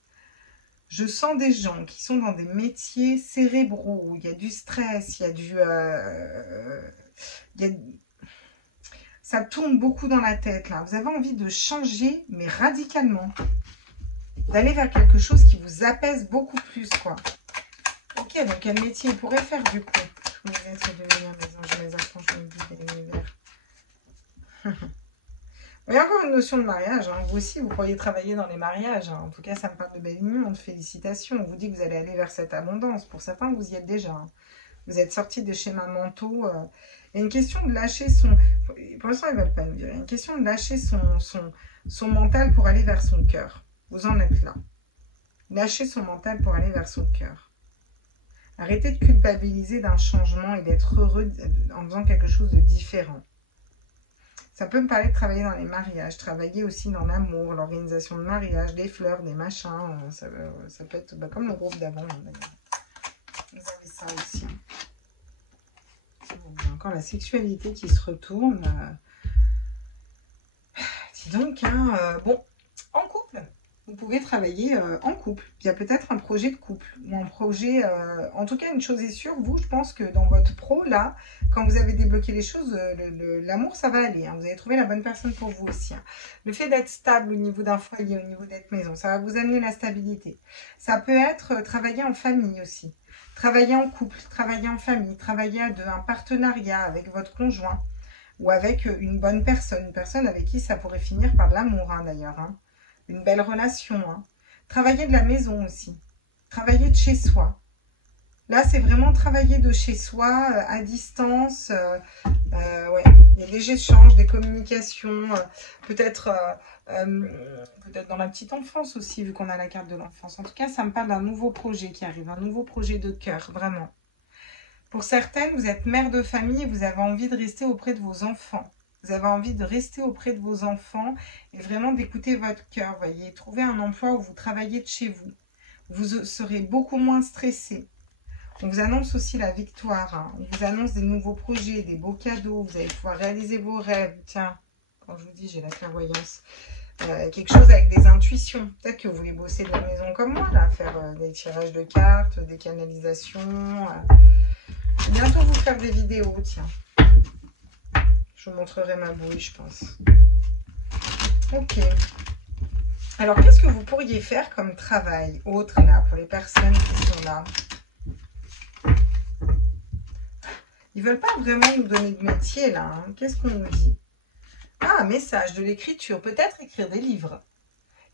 Je sens des gens qui sont dans des métiers cérébraux, où il y a du stress, ça tourne beaucoup dans la tête, là. Vous avez envie de changer, mais radicalement. D'aller vers quelque chose qui vous apaise beaucoup plus, quoi. Ok, donc quel métier il pourrait faire, du coup? Vous êtes devenir mes anges, mes archanges, mes guides et l'univers. Il y a encore une notion de mariage. Hein. Vous aussi, vous pourriez travailler dans les mariages. Hein. En tout cas, ça me parle de belle union, de félicitations. On vous dit que vous allez aller vers cette abondance. Pour certains, vous y êtes déjà. Hein. Vous êtes sortis des schémas mentaux. Il y a une question de lâcher son... Pour l'instant, ils ne veulent pas nous dire. Il y a une question de lâcher son mental pour aller vers son cœur. Vous en êtes là. Lâcher son mental pour aller vers son cœur. Arrêtez de culpabiliser d'un changement et d'être heureux en faisant quelque chose de différent. Ça peut me parler de travailler dans les mariages, travailler aussi dans l'amour, l'organisation de mariage, des fleurs, des machins. Ça peut être comme le groupe d'avant. Vous avez ça aussi. Il y a encore la sexualité qui se retourne. Dis donc, hein, bon, en couple. Vous pouvez travailler en couple. Il y a peut-être un projet de couple ou un projet... en tout cas, une chose est sûre, vous, je pense que dans votre pro, là, quand vous avez débloqué les choses, l'amour, ça va aller. Hein. Vous avez trouvé la bonne personne pour vous aussi. Hein. Le fait d'être stable au niveau d'un foyer, au niveau d'être maison, ça va vous amener la stabilité. Ça peut être travailler en famille aussi. Travailler en couple, travailler en famille, travailler à deux, un partenariat avec votre conjoint ou avec une bonne personne. Une personne avec qui ça pourrait finir par de l'amour, hein, d'ailleurs. Hein. Une belle relation. Hein. Travailler de la maison aussi. Travailler de chez soi. Là, c'est vraiment travailler de chez soi, à distance. Ouais. Il y a des échanges, des communications. Peut-être dans la petite enfance aussi, vu qu'on a la carte de l'enfance. En tout cas, ça me parle d'un nouveau projet qui arrive. Un nouveau projet de cœur, vraiment. Pour certaines, vous êtes mère de famille et vous avez envie de rester auprès de vos enfants. Vous avez envie de rester auprès de vos enfants et vraiment d'écouter votre cœur. Voyez, trouver un emploi où vous travaillez de chez vous. Vous serez beaucoup moins stressé. On vous annonce aussi la victoire. Hein. On vous annonce des nouveaux projets, des beaux cadeaux. Vous allez pouvoir réaliser vos rêves. Tiens, quand je vous dis, j'ai la clairvoyance. quelque chose avec des intuitions. Peut-être que vous voulez bosser de la maison comme moi, là, faire des tirages de cartes, des canalisations. Je vais bientôt vous faire des vidéos, tiens. Je vous montrerai ma bouille, je pense. Ok. Alors, qu'est-ce que vous pourriez faire comme travail autre, là, pour les personnes qui sont là? Ils ne veulent pas vraiment nous donner de métier, là. Hein. Qu'est-ce qu'on nous dit? Ah, message de l'écriture. Peut-être écrire des livres.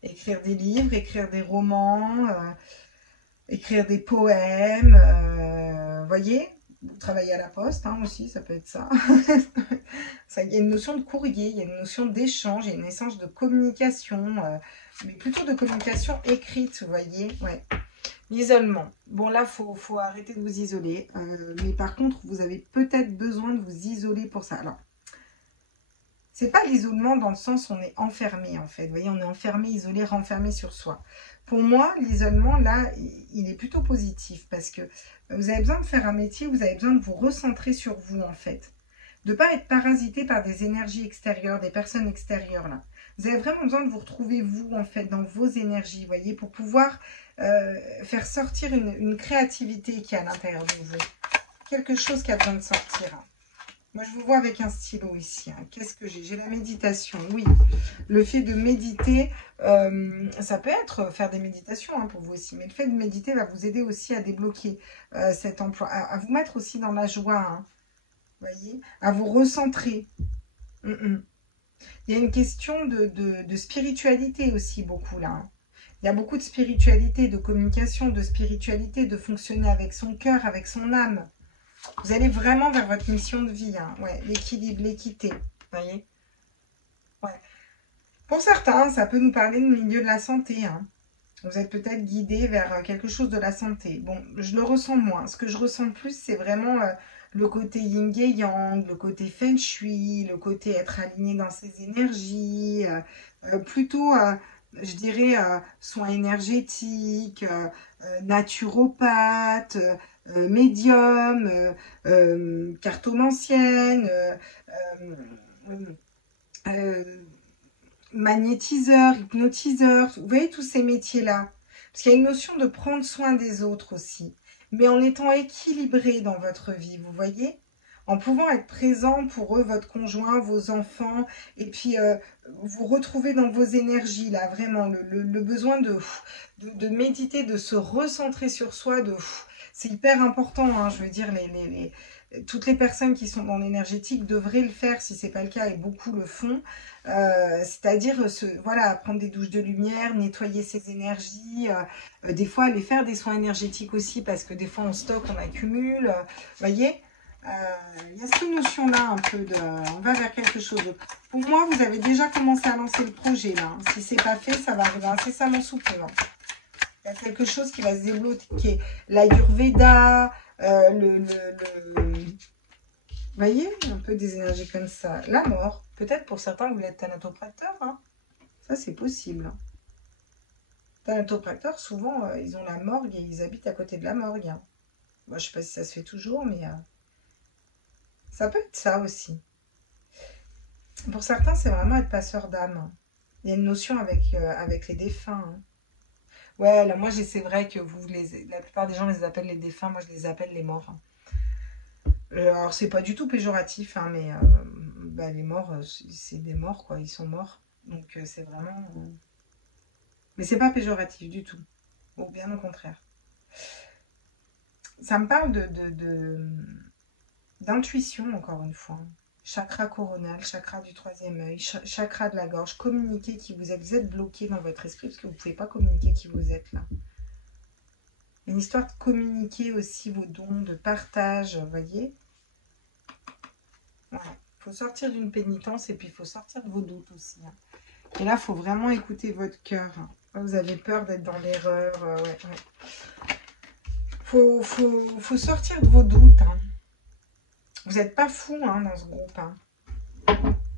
Écrire des livres, écrire des romans, écrire des poèmes. Voyez, vous travaillez à la poste hein, aussi, ça peut être ça. Il y a une notion de courrier, il y a une notion d'échange, il y a une essence de communication, mais plutôt de communication écrite, vous voyez. Ouais. L'isolement. Bon, là, faut arrêter de vous isoler. Mais par contre, vous avez peut-être besoin de vous isoler pour ça. Alors, c'est pas l'isolement dans le sens où on est enfermé, en fait. Vous voyez, on est enfermé, isolé, renfermé sur soi. Pour moi, l'isolement, là, il est plutôt positif parce que vous avez besoin de faire un métier, vous avez besoin de vous recentrer sur vous, en fait. De ne pas être parasité par des énergies extérieures, des personnes extérieures, là. Vous avez vraiment besoin de vous retrouver, vous, en fait, dans vos énergies, vous voyez, pour pouvoir faire sortir une créativité qui est à l'intérieur de vous. Quelque chose qui a besoin de sortir. Moi, je vous vois avec un stylo ici. Hein. Qu'est-ce que j'ai? J'ai la méditation, oui. Le fait de méditer, ça peut être faire des méditations hein, pour vous aussi. Mais le fait de méditer va vous aider aussi à débloquer cet emploi, à vous mettre aussi dans la joie. Hein, voyez, à vous recentrer. Il y a une question de spiritualité aussi beaucoup là. Hein. Il y a beaucoup de spiritualité, de communication, de spiritualité, de fonctionner avec son cœur, avec son âme. Vous allez vraiment vers votre mission de vie. Hein. Ouais, l'équilibre, l'équité. Voyez. Ouais. Pour certains, ça peut nous parler du milieu de la santé. Hein. Vous êtes peut-être guidé vers quelque chose de la santé. Bon, je le ressens moins. Ce que je ressens le plus, c'est vraiment le côté yin et yang, le côté feng shui, le côté être aligné dans ses énergies, plutôt... je dirais soins énergétiques, naturopathe, médium, cartomancienne, magnétiseur, hypnotiseur. Vous voyez tous ces métiers-là. Parce qu'il y a une notion de prendre soin des autres aussi. Mais en étant équilibré dans votre vie, vous voyez ? En pouvant être présent pour eux, votre conjoint, vos enfants, et puis vous retrouver dans vos énergies, là, vraiment, le besoin de méditer, de se recentrer sur soi, c'est hyper important, hein, je veux dire, toutes les personnes qui sont dans l'énergétique devraient le faire, si ce n'est pas le cas, et beaucoup le font, c'est-à-dire, voilà, prendre des douches de lumière, nettoyer ses énergies, des fois aller faire des soins énergétiques aussi, parce que des fois on stocke, on accumule, voyez. Il y a cette notion-là un peu de... On va vers quelque chose d'autre. Pour moi, vous avez déjà commencé à lancer le projet, là. Si c'est pas fait, ça va arriver incessamment sous peu. Hein. Il y a quelque chose qui va se débloquer. L'Ayurveda, vous voyez, un peu des énergies comme ça. La mort. Peut-être pour certains, vous êtes thanatopracteur. Hein. Ça, c'est possible. Hein. Thanatopracteurs, souvent, ils ont la morgue et ils habitent à côté de la morgue. Hein. Moi, je ne sais pas si ça se fait toujours, mais... ça peut être ça aussi. Pour certains, c'est vraiment être passeur d'âme. Il y a une notion avec les défunts. Hein. Ouais, là, moi, c'est vrai que la plupart des gens les appellent les défunts. Moi, je les appelle les morts. Alors, c'est pas du tout péjoratif, hein, mais les morts, c'est des morts, quoi. Ils sont morts. Donc, c'est vraiment... Mais c'est pas péjoratif du tout. Bon, bien au contraire. Ça me parle d'intuition, encore une fois. Chakra coronal, chakra du troisième œil, chakra de la gorge. Communiquer qui vous êtes. Vous êtes bloqué dans votre esprit parce que vous ne pouvez pas communiquer qui vous êtes là. Une histoire de communiquer aussi vos dons, de partage, vous voyez. Ouais. Il faut sortir d'une pénitence et puis il faut sortir de vos doutes aussi. Hein. Et là, il faut vraiment écouter votre cœur. Hein. Vous avez peur d'être dans l'erreur. Faut sortir de vos doutes. Hein. Vous n'êtes pas fou hein, dans ce groupe. Hein.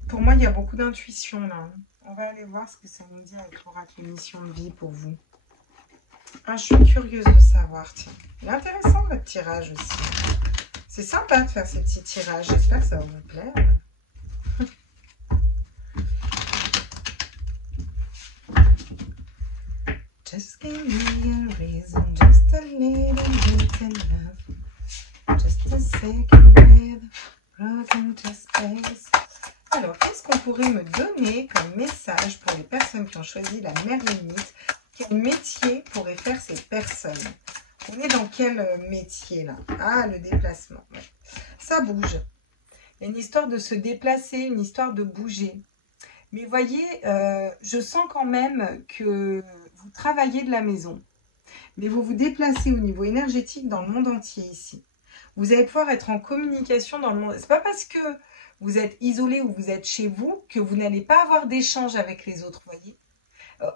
Pour moi, il y a beaucoup d'intuition là. On va aller voir ce que ça nous dit avec l'oracle mission de vie pour vous. Ah, je suis curieuse de savoir. Tiens. Il est intéressant votre tirage aussi. C'est sympa de faire ces petits tirages. J'espère que ça va vous plaire. Just give me a reason, just a little bit of love. Just a second with broken to space. Alors, qu'est-ce qu'on pourrait me donner comme message pour les personnes qui ont choisi la merlinite? Quel métier pourrait faire ces personnes? On est dans quel métier là? Ah, le déplacement. Ouais. Ça bouge. Il y a une histoire de se déplacer, une histoire de bouger. Mais voyez, je sens quand même que vous travaillez de la maison. Mais vous vous déplacez au niveau énergétique dans le monde entier ici. Vous allez pouvoir être en communication dans le monde. C'est pas parce que vous êtes isolé ou vous êtes chez vous que vous n'allez pas avoir d'échange avec les autres, voyez.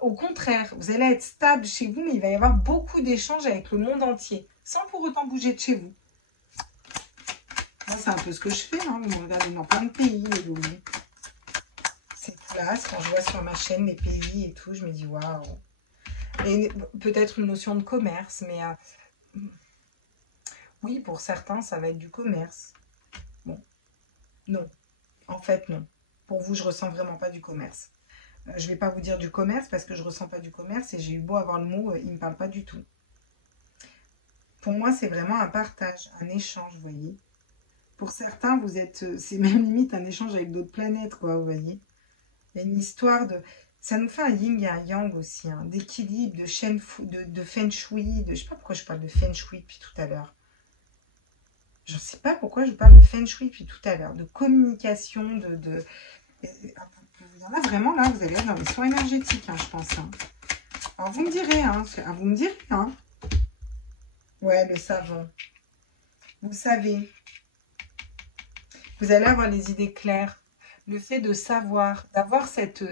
Au contraire, vous allez être stable chez vous, mais il va y avoir beaucoup d'échanges avec le monde entier, sans pour autant bouger de chez vous. Moi, c'est un peu ce que je fais, hein. Vous me regardez dans plein de pays, les loulous. C'est classe, quand je vois sur ma chaîne les pays et tout, je me dis waouh. Et peut-être une notion de commerce, mais oui, pour certains, ça va être du commerce. Bon, non. En fait, non. Pour vous, je ressens vraiment pas du commerce. Je ne vais pas vous dire du commerce parce que je ne ressens pas du commerce et j'ai eu beau avoir le mot, il ne me parle pas du tout. Pour moi, c'est vraiment un partage, un échange, vous voyez. Pour certains, vous êtes, c'est même limite un échange avec d'autres planètes, quoi, vous voyez. Il y a une histoire de... Ça nous fait un yin et un yang aussi, hein, d'équilibre, de feng shui, je ne sais pas pourquoi je parle de feng shui depuis tout à l'heure. Je ne sais pas pourquoi je parle de feng shui depuis tout à l'heure, de communication, il y en a vraiment là, vous allez être dans les soins énergétiques, hein, je pense. Hein. Alors vous me direz, vous me direz, hein. Ouais, le savon. Vous savez, vous allez avoir les idées claires. Le fait de savoir, d'avoir cette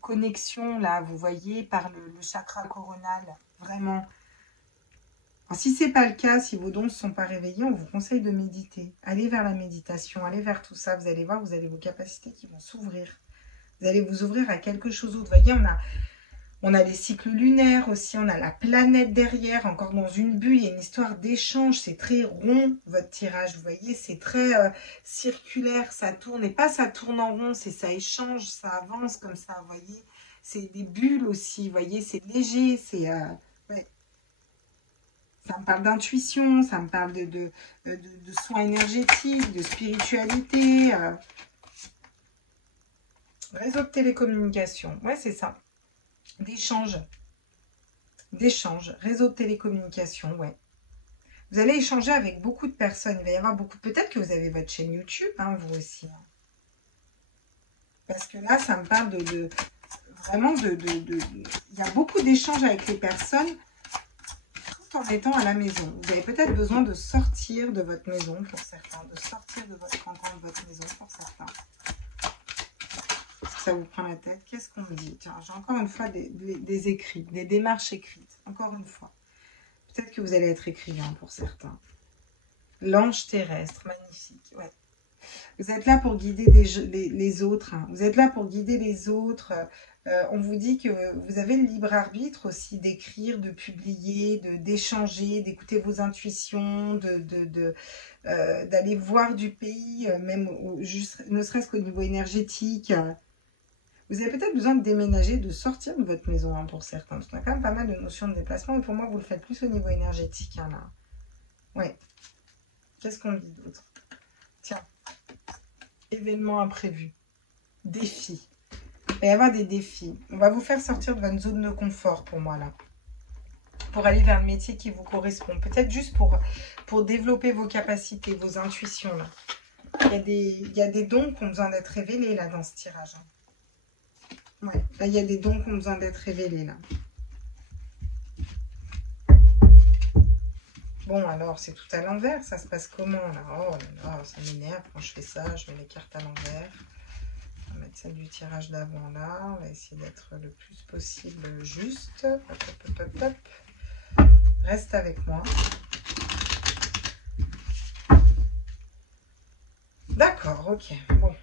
connexion-là, vous voyez, par le chakra coronal, vraiment. Alors, si ce n'est pas le cas, si vos dons ne sont pas réveillés, on vous conseille de méditer. Allez vers la méditation, allez vers tout ça. Vous allez voir, vous avez vos capacités qui vont s'ouvrir. Vous allez vous ouvrir à quelque chose d'autre. Vous voyez, on a les cycles lunaires aussi, on a la planète derrière, encore dans une bulle, il y a une histoire d'échange, c'est très rond votre tirage, vous voyez, c'est très circulaire, ça tourne, et pas ça tourne en rond, c'est ça échange, ça avance comme ça, vous voyez, c'est des bulles aussi, vous voyez, c'est léger, c'est... ouais. Ça me parle d'intuition, ça me parle de soins énergétiques, de spiritualité... Réseau de télécommunication, ouais, c'est ça. D'échange, réseau de télécommunication, ouais. Vous allez échanger avec beaucoup de personnes. Il va y avoir beaucoup. Peut-être que vous avez votre chaîne YouTube, hein, vous aussi. Hein. Parce que là, ça me parle vraiment il y a beaucoup d'échanges avec les personnes tout en étant à la maison. Vous avez peut-être besoin de sortir de votre maison pour certains, de sortir de votre campagne, de votre maison pour certains. Ça vous prend la tête. Qu'est-ce qu'on me dit? Tiens, j'ai encore une fois des écrits, des démarches écrites. Encore une fois. Peut-être que vous allez être écrivain pour certains. L'ange terrestre, magnifique. Ouais. Vous êtes là pour guider les autres. Hein. Vous êtes là pour guider les autres. On vous dit que vous avez le libre arbitre aussi d'écrire, de publier, d'échanger, d'écouter vos intuitions, d'aller voir du pays, même juste, ne serait-ce qu'au niveau énergétique. Vous avez peut-être besoin de déménager, de sortir de votre maison, hein, pour certains. Parce qu'on a quand même pas mal de notions de déplacement. Et pour moi, vous le faites plus au niveau énergétique. Hein, là. Ouais. Qu'est-ce qu'on dit d'autre? Tiens. Événement imprévu. Défi. Il va y avoir des défis. On va vous faire sortir de votre zone de confort, pour moi, là. Pour aller vers le métier qui vous correspond. Peut-être juste pour développer vos capacités, vos intuitions, là. Il y a des dons qui ont besoin d'être révélés, là, dans ce tirage. Hein. Ouais, là, il y a des dons qui ont besoin d'être révélés, là. Bon, alors, c'est tout à l'envers. Ça se passe comment, là? Oh là là, ça m'énerve quand je fais ça. Je mets les cartes à l'envers. On va mettre celle du tirage d'avant, là. On va essayer d'être le plus possible juste. Hop, hop, hop, hop, hop. Reste avec moi. D'accord, ok. Bon.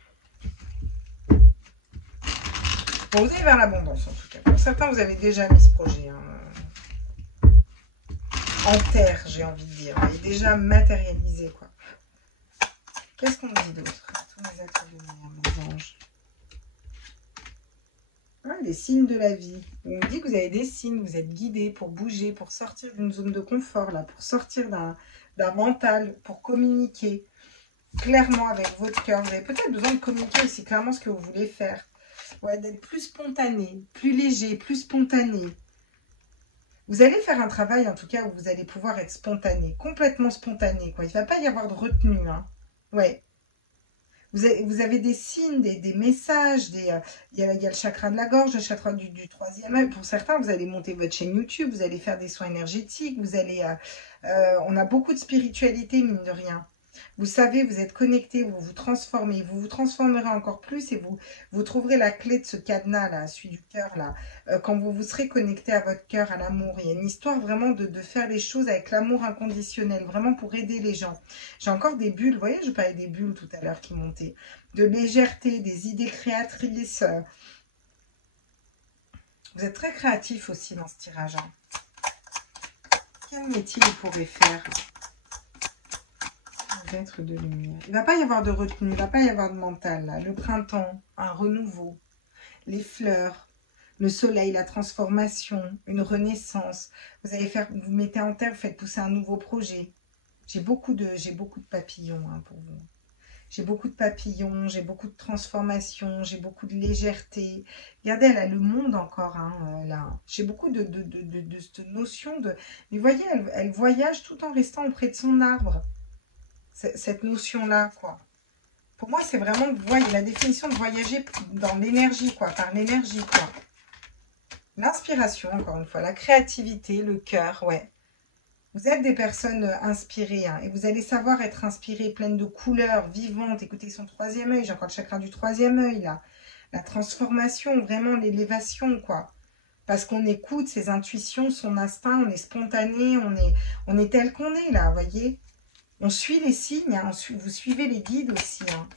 Bon, vous allez vers l'abondance, en tout cas. Pour certains, vous avez déjà mis ce projet en terre, j'ai envie de dire. Il est déjà matérialisé, quoi. Qu'est-ce qu'on dit d'autre? Tous mes êtres de lumière, mes anges. Ah, les signes de la vie. On dit que vous avez des signes, vous êtes guidé pour bouger, pour sortir d'une zone de confort, là, pour sortir d'un mental, pour communiquer clairement avec votre cœur. Vous avez peut-être besoin de communiquer aussi clairement ce que vous voulez faire. Ouais, d'être plus spontané, plus léger, plus spontané. Vous allez faire un travail, en tout cas, où vous allez pouvoir être spontané, complètement spontané, quoi. Il ne va pas y avoir de retenue, hein. Ouais. Vous avez des signes, des messages, il y a le chakra de la gorge, le chakra du troisième œil. Pour certains, vous allez monter votre chaîne YouTube, vous allez faire des soins énergétiques, on a beaucoup de spiritualité, mine de rien. Vous savez, vous êtes connecté, vous vous transformez, vous vous transformerez encore plus et vous trouverez la clé de ce cadenas là, celui du cœur là, quand vous vous serez connecté à votre cœur, à l'amour. Il y a une histoire vraiment de faire les choses avec l'amour inconditionnel, vraiment pour aider les gens. J'ai encore des bulles, vous voyez, je parlais des bulles tout à l'heure qui montaient, de légèreté, des idées créatrices. Vous êtes très créatif aussi dans ce tirage, hein. Quel métier vous pourrez faire? Être de lumière. Il ne va pas y avoir de retenue, il ne va pas y avoir de mental. Là. Le printemps, un renouveau, les fleurs, le soleil, la transformation, une renaissance. Vous allez faire, vous mettez en terre, vous faites pousser un nouveau projet. J'ai beaucoup de papillons, hein, pour vous. J'ai beaucoup de papillons, j'ai beaucoup de transformation, j'ai beaucoup de légèreté. Regardez, elle a le monde encore, hein, là. J'ai beaucoup de cette notion de... Mais vous voyez, elle voyage tout en restant auprès de son arbre. Cette notion-là, quoi. Pour moi, c'est vraiment la définition de voyager dans l'énergie, quoi, par l'énergie, quoi. L'inspiration, encore une fois, la créativité, le cœur, ouais. Vous êtes des personnes inspirées, hein, et vous allez savoir être inspirées, pleines de couleurs, vivantes. Écoutez, son troisième œil, j'ai encore le chakra du troisième œil, là. La transformation, vraiment l'élévation, quoi. Parce qu'on écoute ses intuitions, son instinct, on est spontané, on est tel qu'on est, là, vous voyez. On suit les signes, hein, vous suivez les guides aussi, hein.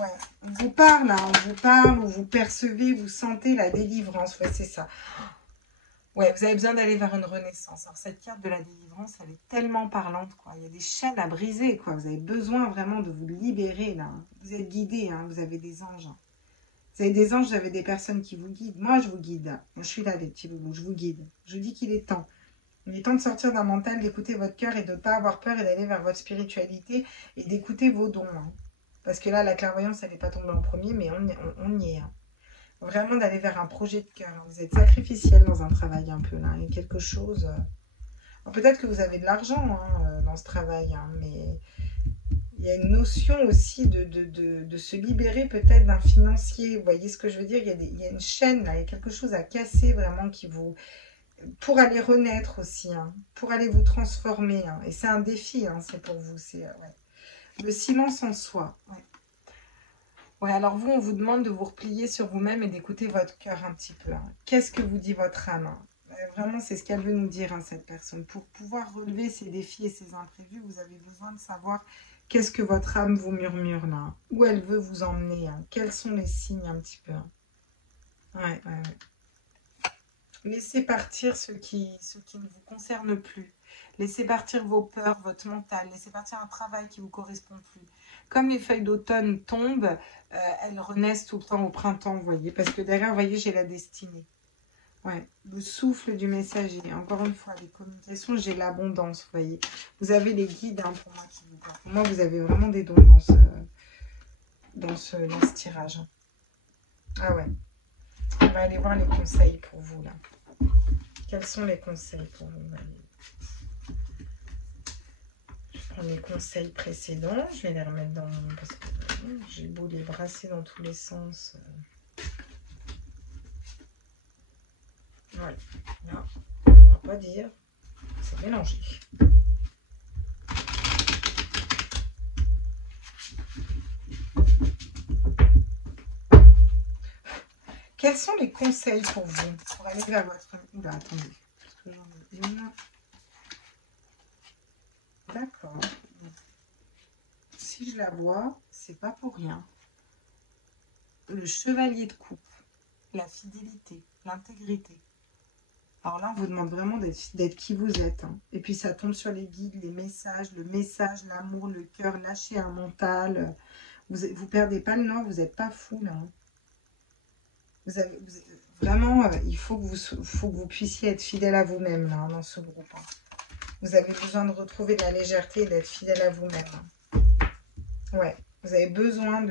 Ouais. On vous parle, hein, on vous parle, vous percevez, vous sentez la délivrance. Ouais, c'est ça. Ouais, vous avez besoin d'aller vers une renaissance. Alors, cette carte de la délivrance, elle est tellement parlante, quoi. Il y a des chaînes à briser, quoi. Vous avez besoin vraiment de vous libérer, là. Vous êtes guidé, hein, vous avez des anges. Hein. Vous avez des anges, vous avez des personnes qui vous guident. Moi, je vous guide. Moi, je suis là, les petits boubous, je vous guide. Je vous dis qu'il est temps. Il est temps de sortir d'un mental, d'écouter votre cœur et de ne pas avoir peur et d'aller vers votre spiritualité et d'écouter vos dons. Hein. Parce que là, la clairvoyance, elle n'est pas tombée en premier, mais on y est. Hein. Vraiment d'aller vers un projet de cœur. Vous êtes sacrificiel dans un travail un peu, là. Il y a quelque chose... Peut-être que vous avez de l'argent, hein, dans ce travail, hein, mais il y a une notion aussi de se libérer peut-être d'un financier. Vous voyez ce que je veux dire? Il y a une chaîne, là, il y a quelque chose à casser vraiment qui vous... Pour aller renaître aussi, hein, pour aller vous transformer. Hein, et c'est un défi, hein, c'est pour vous. C'est ouais. Le silence en soi. Ouais. Ouais, alors vous, on vous demande de vous replier sur vous-même et d'écouter votre cœur un petit peu. Hein. Qu'est-ce que vous dit votre âme? Hein? Vraiment, c'est ce qu'elle veut nous dire, hein, cette personne. Pour pouvoir relever ces défis et ces imprévus, vous avez besoin de savoir qu'est-ce que votre âme vous murmure là. Hein, où elle veut vous emmener. Hein, quels sont les signes un petit peu. Hein. Ouais, ouais, ouais. Laissez partir ce qui ne vous concerne plus. Laissez partir vos peurs, votre mental. Laissez partir un travail qui ne vous correspond plus. Comme les feuilles d'automne tombent, elles renaissent tout le temps au printemps, vous voyez. Parce que derrière, vous voyez, j'ai la destinée. Ouais, le souffle du messager. Encore une fois, les communications, j'ai l'abondance, vous voyez. Vous avez les guides, hein, pour moi, qui vous parlent. Pour moi, vous avez vraiment des dons dans ce tirage. Ah ouais. On va aller voir les conseils pour vous, là. Quels sont les conseils pour vous? Je prends les conseils précédents. Je vais les remettre dans mon... Parce que j'ai beau les brasser dans tous les sens. Voilà. Là, on ne pourra pas dire. C'est mélangé. Quels sont les conseils pour vous? Pour aller vers votre... Oula, attendez. Parce que j'en ai une. D'accord. Si je la vois, c'est pas pour rien. Le chevalier de coupe, la fidélité, l'intégrité. Alors là, on vous demande vraiment d'être qui vous êtes. Hein. Et puis, ça tombe sur les guides, les messages, le message, l'amour, le cœur, lâcher un mental. Vous perdez pas le nord, vous n'êtes pas fou, là. Hein. Vraiment, il faut que vous puissiez être fidèle à vous-même là, dans ce groupe. Hein. Vous avez besoin de retrouver de la légèreté et d'être fidèle à vous-même. Hein. Ouais, vous avez besoin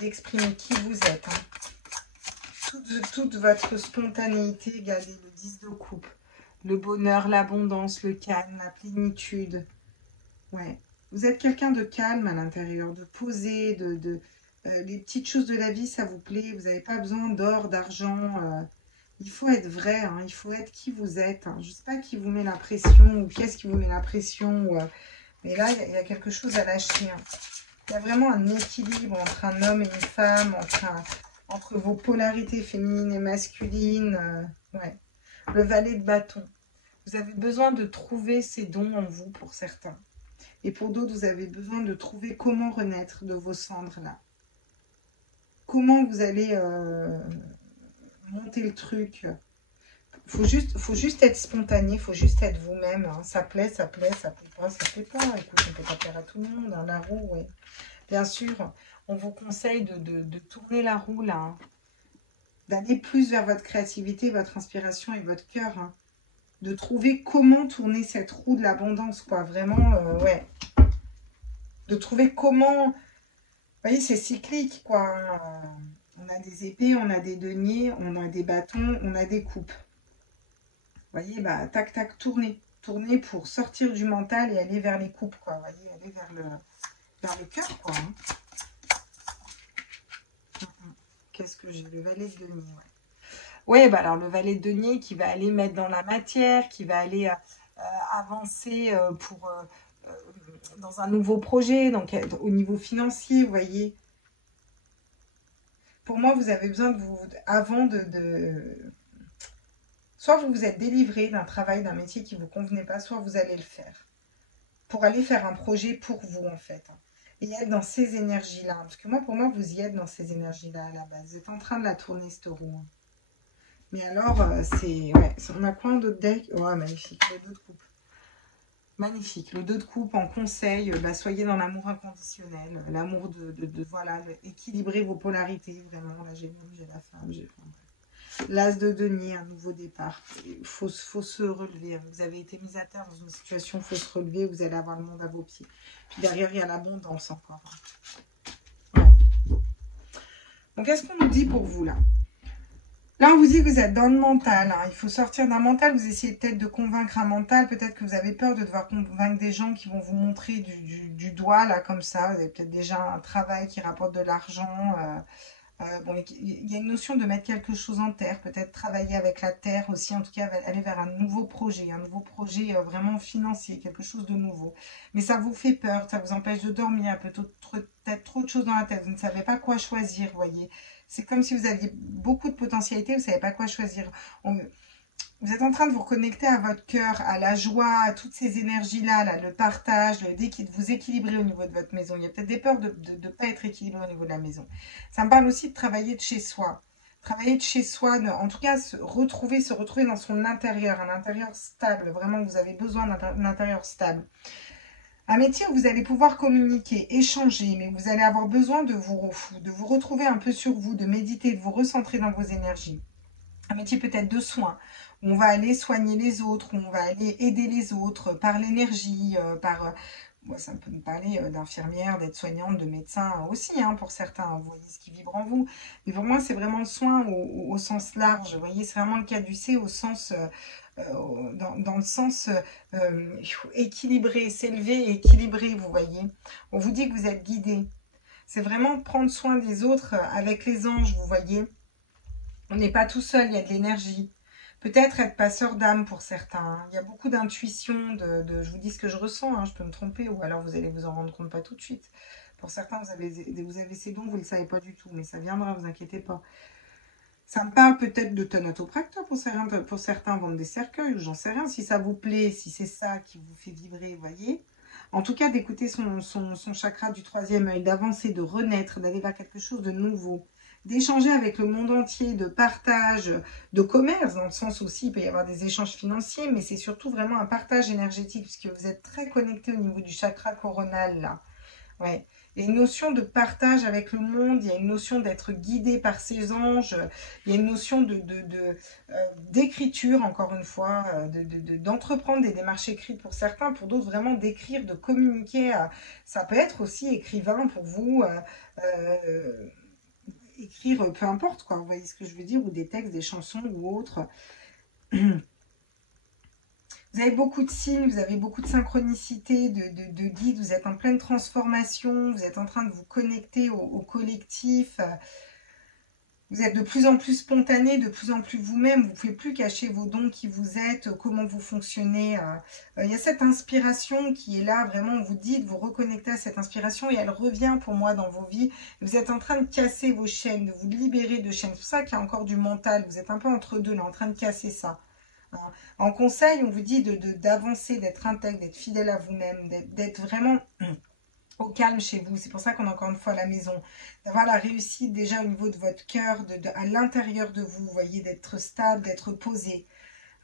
d'exprimer qui vous êtes. Hein. Toute votre spontanéité, regardez le 10 de coupe. Le bonheur, l'abondance, le calme, la plénitude. Ouais. Vous êtes quelqu'un de calme à l'intérieur, de posé, les petites choses de la vie, ça vous plaît. Vous n'avez pas besoin d'or, d'argent. Il faut être vrai, hein, il faut être qui vous êtes. Hein. Je ne sais pas qui vous met la pression ou qu'est-ce qui vous met la pression. Mais là, il y a quelque chose à lâcher. Hein. Il y a vraiment un équilibre entre un homme et une femme, entre vos polarités féminines et masculines. Ouais. Le valet de bâton. Vous avez besoin de trouver ces dons en vous pour certains. Et pour d'autres, vous avez besoin de trouver comment renaître de vos cendres là. Comment vous allez monter le truc. Faut juste être spontané, faut juste être vous-même. Hein. Ça plaît, ça plaît, ça plaît pas, ça plaît pas. Écoute, on peut pas plaire à tout le monde. Hein. La roue, oui. Bien sûr, on vous conseille de tourner la roue là. Hein. D'aller plus vers votre créativité, votre inspiration et votre cœur. Hein. De trouver comment tourner cette roue de l'abondance, quoi. Vraiment, ouais. De trouver comment... Vous voyez, c'est cyclique, quoi. Hein. On a des épées, on a des deniers, on a des bâtons, on a des coupes. Vous voyez, bah, tac, tac, tournez. Tournez pour sortir du mental et aller vers les coupes, quoi. Vous voyez, aller vers le cœur, quoi. Hein. Qu'est-ce que j'ai? Le valet de denier, ouais. Oui, bah alors le valet de denier qui va aller mettre dans la matière, qui va aller avancer dans un nouveau projet, donc au niveau financier, vous voyez. Pour moi, vous avez besoin de vous, avant soit vous vous êtes délivré d'un travail, d'un métier qui ne vous convenait pas, soit vous allez le faire. Pour aller faire un projet pour vous, en fait. Et être dans ces énergies-là. Parce que moi, pour moi, vous y êtes dans ces énergies-là à la base. Vous êtes en train de la tourner, cette roue. Mais alors, c'est... Ouais, on a quoi en d'autres decks? Ouais, magnifique, le 2 de coupe. Magnifique, le 2 de coupe en conseil, bah, soyez dans l'amour inconditionnel, l'amour voilà, équilibrer vos polarités, vraiment, là j'ai l'homme, j'ai la femme, j'ai... L'as de denier, un nouveau départ, il faut se relever, vous avez été mis à terre dans une situation, il faut se relever, vous allez avoir le monde à vos pieds. Puis derrière, il y a l'abondance encore. Ouais. Donc, qu'est-ce qu'on nous dit pour vous, là? Là, on vous dit que vous êtes dans le mental. Hein. Il faut sortir d'un mental. Vous essayez peut-être de convaincre un mental. Peut-être que vous avez peur de devoir convaincre des gens qui vont vous montrer du doigt, là, comme ça. Vous avez peut-être déjà un travail qui rapporte de l'argent. Bon, il y a une notion de mettre quelque chose en terre. Peut-être travailler avec la terre aussi. En tout cas, aller vers un nouveau projet. Un nouveau projet vraiment financier. Quelque chose de nouveau. Mais ça vous fait peur. Ça vous empêche de dormir. Peut-être trop de choses dans la tête. Vous ne savez pas quoi choisir, vous voyez. C'est comme si vous aviez beaucoup de potentialité, vous ne savez pas quoi choisir. Vous êtes en train de vous reconnecter à votre cœur, à la joie, à toutes ces énergies-là, là, le partage, de vous équilibrer au niveau de votre maison. Il y a peut-être des peurs de ne pas être équilibré au niveau de la maison. Ça me parle aussi de travailler de chez soi. Travailler de chez soi, en tout cas, se retrouver dans son intérieur, un intérieur stable. Vraiment, vous avez besoin d'un intérieur stable. Un métier où vous allez pouvoir communiquer, échanger, mais vous allez avoir besoin de vous retrouver un peu sur vous, de méditer, de vous recentrer dans vos énergies. Un métier peut-être de soins, où on va aller soigner les autres, où on va aller aider les autres par l'énergie, ça peut nous parler d'infirmière, d'aide-soignante, de médecin aussi, hein, pour certains, vous voyez ce qui vibre en vous. Mais pour moi, c'est vraiment le soin au sens large, vous voyez, c'est vraiment le caducé au sens... dans le sens équilibré, s'élever et équilibrer, vous voyez. On vous dit que vous êtes guidé. C'est vraiment prendre soin des autres avec les anges, vous voyez. On n'est pas tout seul, il y a de l'énergie. Peut-être être passeur d'âme pour certains. Hein. Il y a beaucoup d'intuition, je vous dis ce que je ressens, hein, je peux me tromper, ou alors vous allez vous en rendre compte pas tout de suite. Pour certains, vous avez ces dons, vous ne le savez pas du tout, mais ça viendra, vous inquiétez pas. Ça me parle peut-être de Thanato-Practor pour certains, vendre des cercueils, ou j'en sais rien. Si ça vous plaît, si c'est ça qui vous fait vibrer, vous voyez. En tout cas, d'écouter son chakra du 3e œil, d'avancer, de renaître, d'aller vers quelque chose de nouveau. D'échanger avec le monde entier, de partage, de commerce, dans le sens aussi, il peut y avoir des échanges financiers, mais c'est surtout vraiment un partage énergétique, puisque vous êtes très connecté au niveau du chakra coronal, là. Ouais. Il y a une notion de partage avec le monde, il y a une notion d'être guidé par ses anges, il y a une notion d'écriture, encore une fois, d'entreprendre des démarches écrites pour certains, pour d'autres vraiment d'écrire, de communiquer. Ça peut être aussi écrivain pour vous, écrire peu importe quoi, vous voyez ce que je veux dire, ou des textes, des chansons ou autres. Vous avez beaucoup de signes, vous avez beaucoup de synchronicité, de guides, vous êtes en pleine transformation, vous êtes en train de vous connecter au collectif, vous êtes de plus en plus spontané, de plus en plus vous-même, vous ne pouvez plus cacher vos dons, qui vous êtes, comment vous fonctionnez. Il y a cette inspiration qui est là, vraiment, vous dites, vous reconnectez à cette inspiration et elle revient pour moi dans vos vies. Vous êtes en train de casser vos chaînes, de vous libérer de chaînes. C'est pour ça qu'il y a encore du mental, vous êtes un peu entre deux, là, en train de casser ça. En conseil, on vous dit d'avancer, d'être intègre, d'être fidèle à vous-même, d'être vraiment au calme chez vous. C'est pour ça qu'on est encore une fois à la maison. D'avoir la réussite déjà au niveau de votre cœur, à l'intérieur de vous, vous voyez, d'être stable, d'être posé.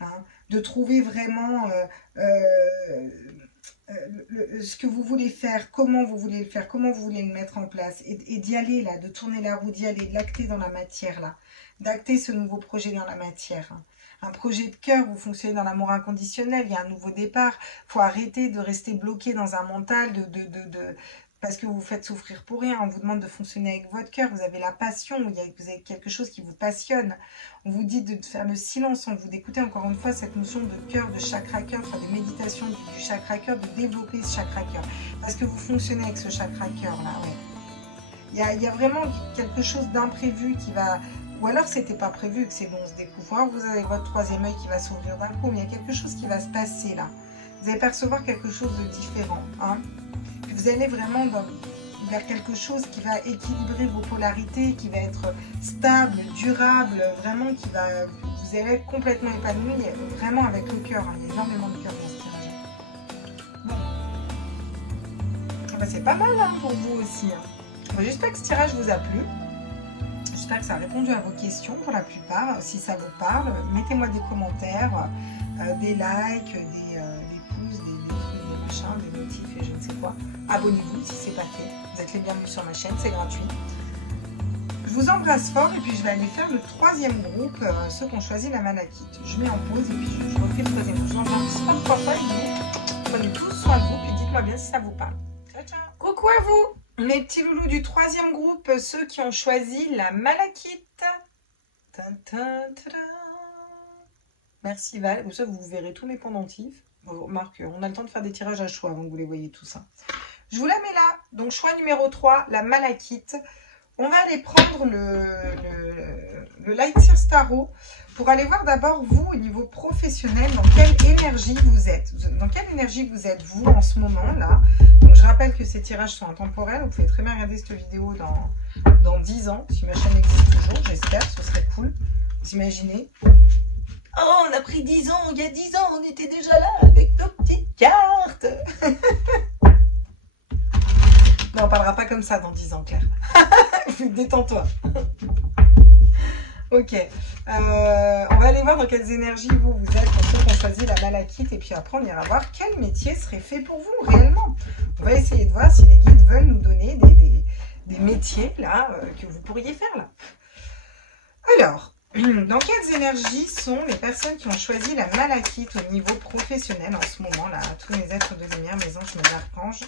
Hein, de trouver vraiment ce que vous voulez faire, comment vous voulez le faire, comment vous voulez le mettre en place. Et d'y aller là, de tourner la roue, d'y aller, d'acter dans la matière là. D'acter ce nouveau projet dans la matière. Hein. Un projet de cœur, vous fonctionnez dans l'amour inconditionnel, il y a un nouveau départ. Il faut arrêter de rester bloqué dans un mental parce que vous vous faites souffrir pour rien. On vous demande de fonctionner avec votre cœur, vous avez la passion, vous avez quelque chose qui vous passionne. On vous dit de faire le silence, on vous d'écouter encore une fois cette notion de cœur, de chakra cœur, de faire des méditations du chakra cœur, de développer ce chakra cœur. Parce que vous fonctionnez avec ce chakra cœur là, ouais. Il y a vraiment quelque chose d'imprévu qui va... Ou alors c'était pas prévu que c'est bon, on se découvre. Alors vous avez votre troisième œil qui va s'ouvrir d'un coup, mais il y a quelque chose qui va se passer là. Vous allez percevoir quelque chose de différent. Hein. Puis vous allez vraiment vers quelque chose qui va équilibrer vos polarités, qui va être stable, durable, vraiment qui va... Vous allez être complètement épanoui, vraiment avec le cœur. Hein. Il y a énormément de cœur dans ce tirage. Bon. Ah bah, c'est pas mal hein, pour vous aussi. Hein. J'espère que ce tirage vous a plu. J'espère que ça a répondu à vos questions pour la plupart. Si ça vous parle, mettez-moi des commentaires, des likes, des pouces, des trucs, des machins, des notifs et je ne sais quoi. Abonnez-vous si ce n'est pas fait. Vous êtes les bienvenus sur ma chaîne, c'est gratuit. Je vous embrasse fort et puis je vais aller faire le troisième groupe, ceux qui ont choisi la malachite. Je mets en pause et puis je refais le troisième groupe. Je vous embrasse pas 3 fois et prenez tous soin de vous puis dites-moi bien si ça vous parle. Ciao, ciao. Coucou à vous! Mes petits loulous du troisième groupe, ceux qui ont choisi la malachite. Merci Val. Vous verrez tous mes pendentifs. Bon, remarque, on a le temps de faire des tirages à choix avant que vous les voyez tout ça. Je vous la mets là. Donc choix numéro 3, la malachite. On va aller prendre le Lightseer Tarot pour aller voir d'abord vous au niveau professionnel dans quelle énergie vous êtes. Dans quelle énergie vous êtes vous en ce moment là. Donc je rappelle que ces tirages sont intemporels. Vous pouvez très bien regarder cette vidéo dans 10 ans. Si ma chaîne existe toujours, j'espère, ce serait cool. Vous imaginez? Oh, on a pris 10 ans, il y a 10 ans, on était déjà là avec nos petites cartes. Non, on parlera pas comme ça dans 10 ans, Claire. Détends-toi. Ok. On va aller voir dans quelles énergies vous êtes pour ceux qui ont choisi la malachite. Et puis après, on ira voir quel métier serait fait pour vous réellement. On va essayer de voir si les guides veulent nous donner des métiers là que vous pourriez faire là. Alors, dans quelles énergies sont les personnes qui ont choisi la malachite au niveau professionnel en ce moment là? Tous mes êtres de lumière, mes anges, mes archanges.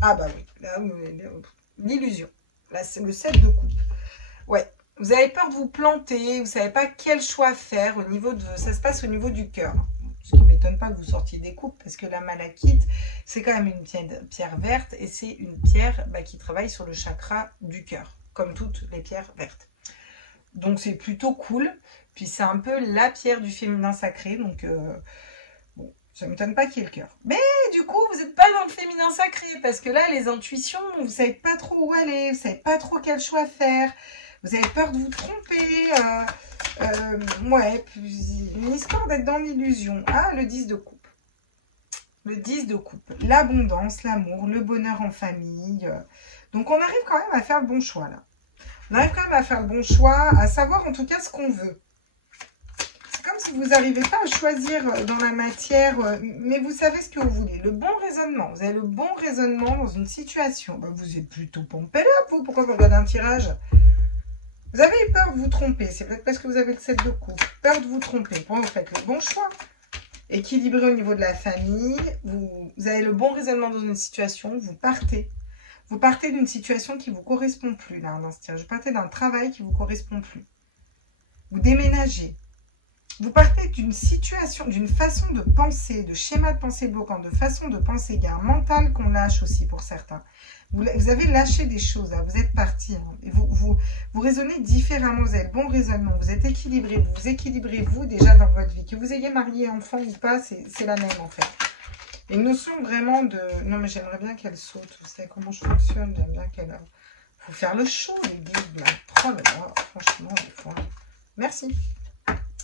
Ah bah oui, là, l'illusion. Là, c'est le 7 de coupe. Ouais, vous avez peur de vous planter, vous ne savez pas quel choix faire au niveau de... Ça se passe au niveau du cœur. Ce qui ne m'étonne pas que vous sortiez des coupes, parce que la malachite, c'est quand même une pierre verte, et c'est une pierre qui travaille sur le chakra du cœur, comme toutes les pierres vertes. Donc c'est plutôt cool, puis c'est un peu la pierre du féminin sacré, donc... Ça ne m'étonne pas qu'il y ait le cœur. Mais du coup, vous n'êtes pas dans le féminin sacré. Parce que là, les intuitions, vous ne savez pas trop où aller. Vous ne savez pas trop quel choix faire. Vous avez peur de vous tromper. Ouais, une histoire d'être dans l'illusion. Ah, le 10 de coupe. Le 10 de coupe. L'abondance, l'amour, le bonheur en famille. Donc, on arrive quand même à faire le bon choix, là. On arrive quand même à faire le bon choix, à savoir en tout cas ce qu'on veut. comme si vous n'arrivez pas à choisir dans la matière, mais vous savez ce que vous voulez. Le bon raisonnement, vous avez le bon raisonnement dans une situation. Ben, vous êtes plutôt pompé là, vous. Pourquoi vous regardez un tirage? Vous avez peur de vous tromper. C'est peut-être parce que vous avez le 7 de coupe. Peur de vous tromper. Quand vous faites le bon choix. Équilibré au niveau de la famille. Vous avez le bon raisonnement dans une situation. Vous partez. Vous partez d'une situation qui ne vous correspond plus, là, dans ce tirage. Vous partez d'un travail qui ne vous correspond plus. Vous déménagez. Vous partez d'une situation, d'une façon de penser, de schéma de pensée bloquant, de façon de penser. Il y a un mental qu'on lâche aussi pour certains. Vous avez lâché des choses, là. Vous êtes parti. Hein, et vous raisonnez différemment. Vous avez le bon raisonnement. Vous êtes équilibré. Vous vous équilibrez, vous, déjà dans votre vie. Que vous ayez marié, enfant ou pas, c'est la même, en fait. Et une notion vraiment de... Non, mais j'aimerais bien qu'elle saute. Vous savez comment je fonctionne? J'aime bien qu'elle... Faut faire le show, les guides, là. Oh là là, franchement, des fois... Merci.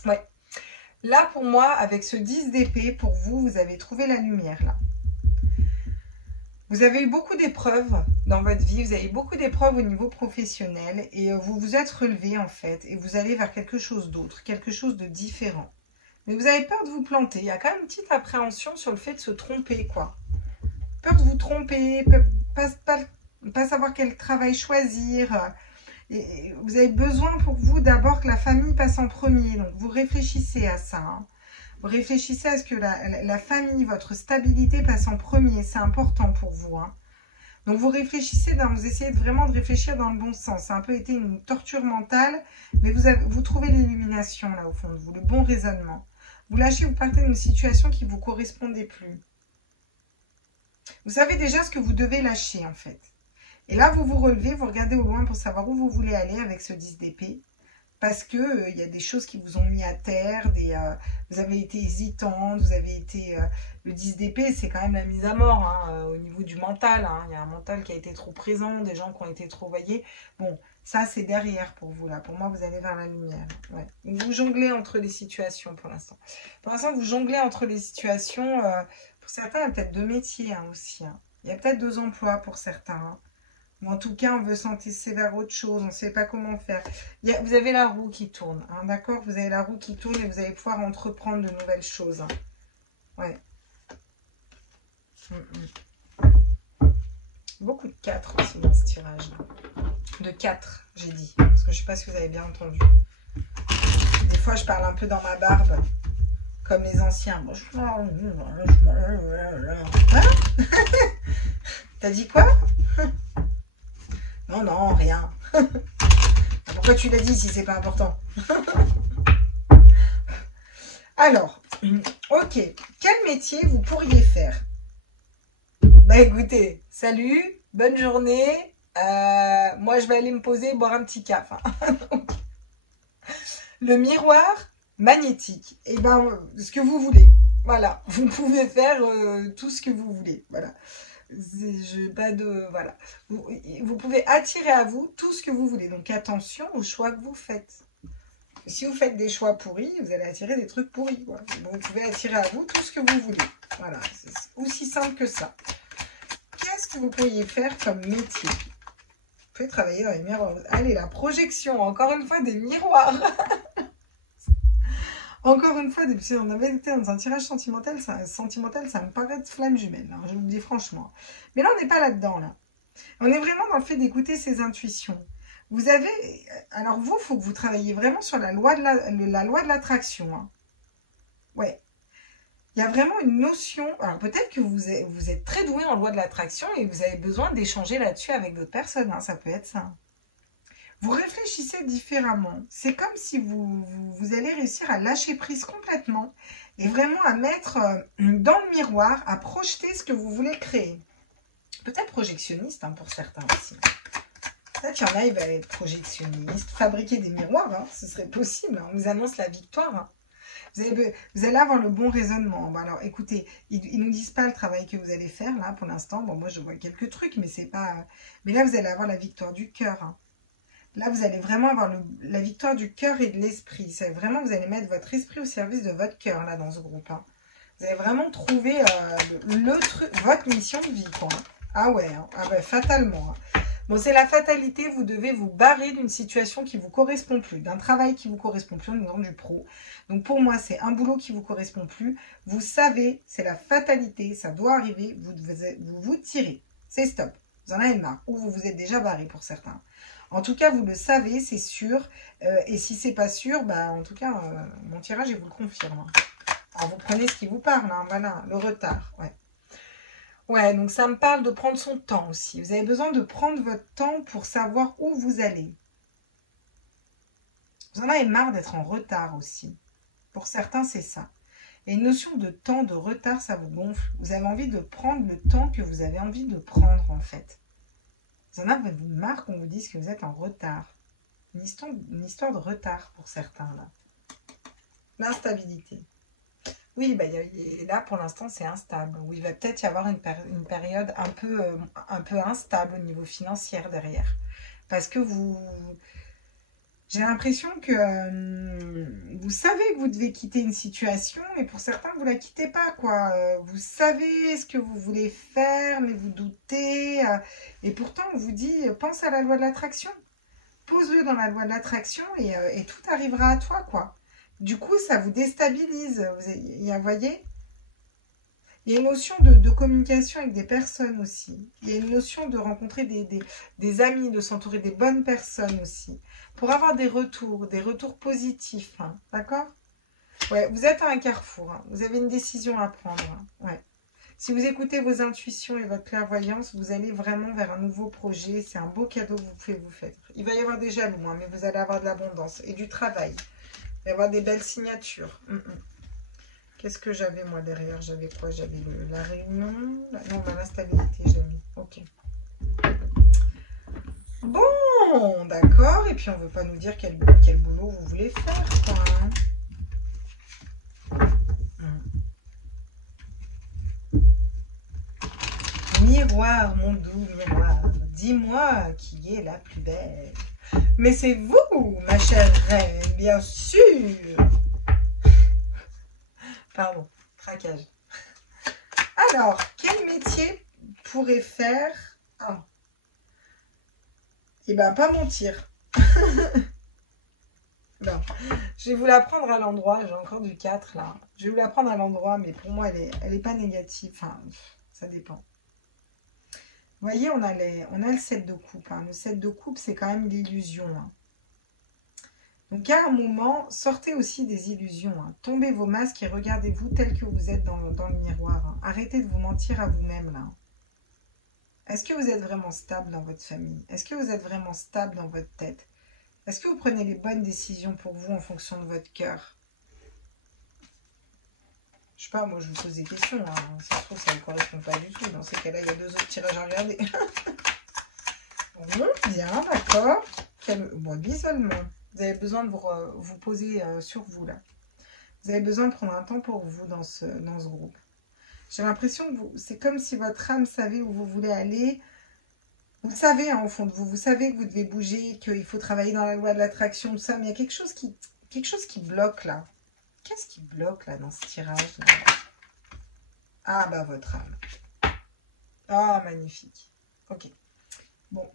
Ouais. Là, pour moi, avec ce 10 d'épée, pour vous, vous avez trouvé la lumière, là. Vous avez eu beaucoup d'épreuves dans votre vie. Vous avez eu beaucoup d'épreuves au niveau professionnel. Et vous vous êtes relevé, en fait. Et vous allez vers quelque chose d'autre, quelque chose de différent. Mais vous avez peur de vous planter. Il y a quand même une petite appréhension sur le fait de se tromper, quoi. Peur de vous tromper, pas savoir quel travail choisir... Et vous avez besoin pour vous d'abord que la famille passe en premier. Donc, vous réfléchissez à ça. Hein. Vous réfléchissez à ce que la famille, votre stabilité passe en premier. C'est important pour vous. Hein. Donc, vous réfléchissez, vous essayez vraiment de réfléchir dans le bon sens. Ça a un peu été une torture mentale, mais vous trouvez l'illumination là au fond de vous, le bon raisonnement. Vous lâchez, vous partez d'une situation qui ne vous correspondait plus. Vous savez déjà ce que vous devez lâcher en fait. Et là, vous vous relevez, vous regardez au loin pour savoir où vous voulez aller avec ce 10 d'épée. Parce que y a des choses qui vous ont mis à terre, vous avez été hésitante, vous avez été... le 10 d'épée, c'est quand même la mise à mort hein, au niveau du mental. Hein. Il y a un mental qui a été trop présent, des gens qui ont été trop voyés. Bon, ça, c'est derrière pour vous, là. Pour moi, vous allez vers la lumière. Ouais. Vous jonglez entre les situations, pour l'instant. Pour l'instant, vous jonglez entre les situations. Pour certains, il y a peut-être 2 métiers hein, aussi. Hein. Il y a peut-être 2 emplois pour certains. Hein. Ou en tout cas, on veut s'entisser vers autre chose. On ne sait pas comment faire. Vous avez la roue qui tourne. Hein, d'accord? Vous avez la roue qui tourne et vous allez pouvoir entreprendre de nouvelles choses. Hein. Ouais. Beaucoup de 4 aussi dans ce tirage. De 4, j'ai dit. Parce que je ne sais pas si vous avez bien entendu. Des fois, je parle un peu dans ma barbe. Comme les anciens. Hein? T'as dit quoi? Non, non, rien. Pourquoi tu l'as dit si c'est pas important? Alors, ok. Quel métier vous pourriez faire? Bah écoutez, salut, bonne journée. Moi, je vais aller me poser, boire un petit café. Le miroir magnétique. Et ben, ce que vous voulez. Voilà. Vous pouvez faire tout ce que vous voulez. Voilà. Voilà. Vous pouvez attirer à vous tout ce que vous voulez. Donc attention aux choix que vous faites. Si vous faites des choix pourris, vous allez attirer des trucs pourris. Quoi. Vous pouvez attirer à vous tout ce que vous voulez. Voilà, c'est aussi simple que ça. Qu'est-ce que vous pourriez faire comme métier? Vous pouvez travailler dans les miroirs. Allez, la projection, encore une fois, des miroirs. Encore une fois, si on avait été dans un tirage sentimental, ça me paraît de flamme jumelle, hein, je vous le dis franchement. Mais là, on n'est pas là-dedans, là. On est vraiment dans le fait d'écouter ses intuitions. Vous avez... Alors vous, il faut que vous travailliez vraiment sur la loi de l'attraction. Hein. Ouais. Il y a vraiment une notion... Alors peut-être que vous êtes très doué en loi de l'attraction et vous avez besoin d'échanger là-dessus avec d'autres personnes. Hein, ça peut être ça. Vous réfléchissez différemment. C'est comme si vous allez réussir à lâcher prise complètement et vraiment à mettre dans le miroir, à projeter ce que vous voulez créer. Peut-être projectionniste hein, pour certains aussi. Peut-être qu'il y en a, il va être projectionniste, fabriquer des miroirs, hein, ce serait possible. Hein, on vous annonce la victoire. Hein. Vous allez avoir le bon raisonnement. Bon, alors écoutez, ils ne nous disent pas le travail que vous allez faire là pour l'instant. Bon, moi je vois quelques trucs, mais c'est pas. Mais là, vous allez avoir la victoire du cœur. Hein. Là, vous allez vraiment avoir la victoire du cœur et de l'esprit. C'est vraiment, vous allez mettre votre esprit au service de votre cœur, là, dans ce groupe. Hein. Vous allez vraiment trouver votre mission de vie, quoi. Hein. Ah ouais, hein. Ah bah, fatalement. Hein. Bon, c'est la fatalité, vous devez vous barrer d'une situation qui ne vous correspond plus, d'un travail qui ne vous correspond plus, en disant du pro. Donc pour moi, c'est un boulot qui ne vous correspond plus. Vous savez, c'est la fatalité, ça doit arriver, vous tirez. C'est stop. Vous en avez marre. Ou vous vous êtes déjà barré pour certains. En tout cas, vous le savez, c'est sûr. Et si c'est pas sûr, bah, en tout cas, mon tirage, il vous le confirme. Alors, vous prenez ce qui vous parle, hein, voilà, le retard, ouais. Ouais, donc ça me parle de prendre son temps aussi. Vous avez besoin de prendre votre temps pour savoir où vous allez. Vous en avez marre d'être en retard aussi. Pour certains, c'est ça. Et une notion de temps, de retard, ça vous gonfle. Vous avez envie de prendre le temps que vous avez envie de prendre, en fait. Vous en avez marre qu'on vous dise que vous êtes en retard. Une histoire de retard pour certains, là. L'instabilité. Oui, bah, là, pour l'instant, c'est instable. Oui, il va peut-être y avoir une période un peu instable au niveau financier derrière. Parce que j'ai l'impression que vous savez que vous devez quitter une situation, et pour certains, vous ne la quittez pas, quoi. Vous savez ce que vous voulez faire, mais vous doutez. Et pourtant, on vous dit, pense à la loi de l'attraction. Pose-le dans la loi de l'attraction et tout arrivera à toi, quoi. Du coup, ça vous déstabilise. Vous voyez, il y a une notion de communication avec des personnes aussi. Il y a une notion de rencontrer des amis, de s'entourer des bonnes personnes aussi. Pour avoir des retours positifs. Hein, d'accord? Ouais, vous êtes à un carrefour. Hein, vous avez une décision à prendre. Hein, ouais. Si vous écoutez vos intuitions et votre clairvoyance, vous allez vraiment vers un nouveau projet. C'est un beau cadeau que vous pouvez vous faire. Il va y avoir des jaloux, hein, mais vous allez avoir de l'abondance et du travail. Il va y avoir des belles signatures. Qu'est-ce que j'avais moi derrière? J'avais quoi? J'avais la réunion. Non, l'instabilité, j'ai mis. Ok. Bon, d'accord. Et puis on ne veut pas nous dire quel boulot vous voulez faire, quoi. Hein. Miroir, mon doux miroir, dis-moi qui est la plus belle. Mais c'est vous, ma chère reine, bien sûr. Pardon, craquage. Alors, quel métier pourrait faire... Oh. Eh bien, pas mentir. Non. Je vais vous la prendre à l'endroit. J'ai encore du 4 là. Je vais vous la prendre à l'endroit, mais pour moi, elle est pas négative. Enfin, ça dépend. Vous voyez, on a le 7 de coupe. Hein. Le 7 de coupe, c'est quand même l'illusion. Hein. Donc, à un moment, sortez aussi des illusions. Hein. Tombez vos masques et regardez-vous tel que vous êtes dans le miroir. Hein. Arrêtez de vous mentir à vous-même, là. Est-ce que vous êtes vraiment stable dans votre famille? Est-ce que vous êtes vraiment stable dans votre tête? Est-ce que vous prenez les bonnes décisions pour vous en fonction de votre cœur? Je sais pas, moi je vous pose des questions. Hein. Ça se trouve, ça ne correspond pas du tout. Dans ces cas-là, il y a 2 autres tirages à regarder. Bon, bien, d'accord. Bon, l'isolement. Vous avez besoin de vous poser sur vous, là. Vous avez besoin de prendre un temps pour vous dans ce groupe. J'ai l'impression que c'est comme si votre âme savait où vous voulez aller. Vous savez, hein, au fond de vous, vous savez que vous devez bouger, qu'il faut travailler dans la loi de l'attraction, tout ça, mais il y a quelque chose qui bloque, là. Qu'est-ce qui bloque, là, dans ce tirage, là? Ah, bah, votre âme. Ah, magnifique. Ok. Bon.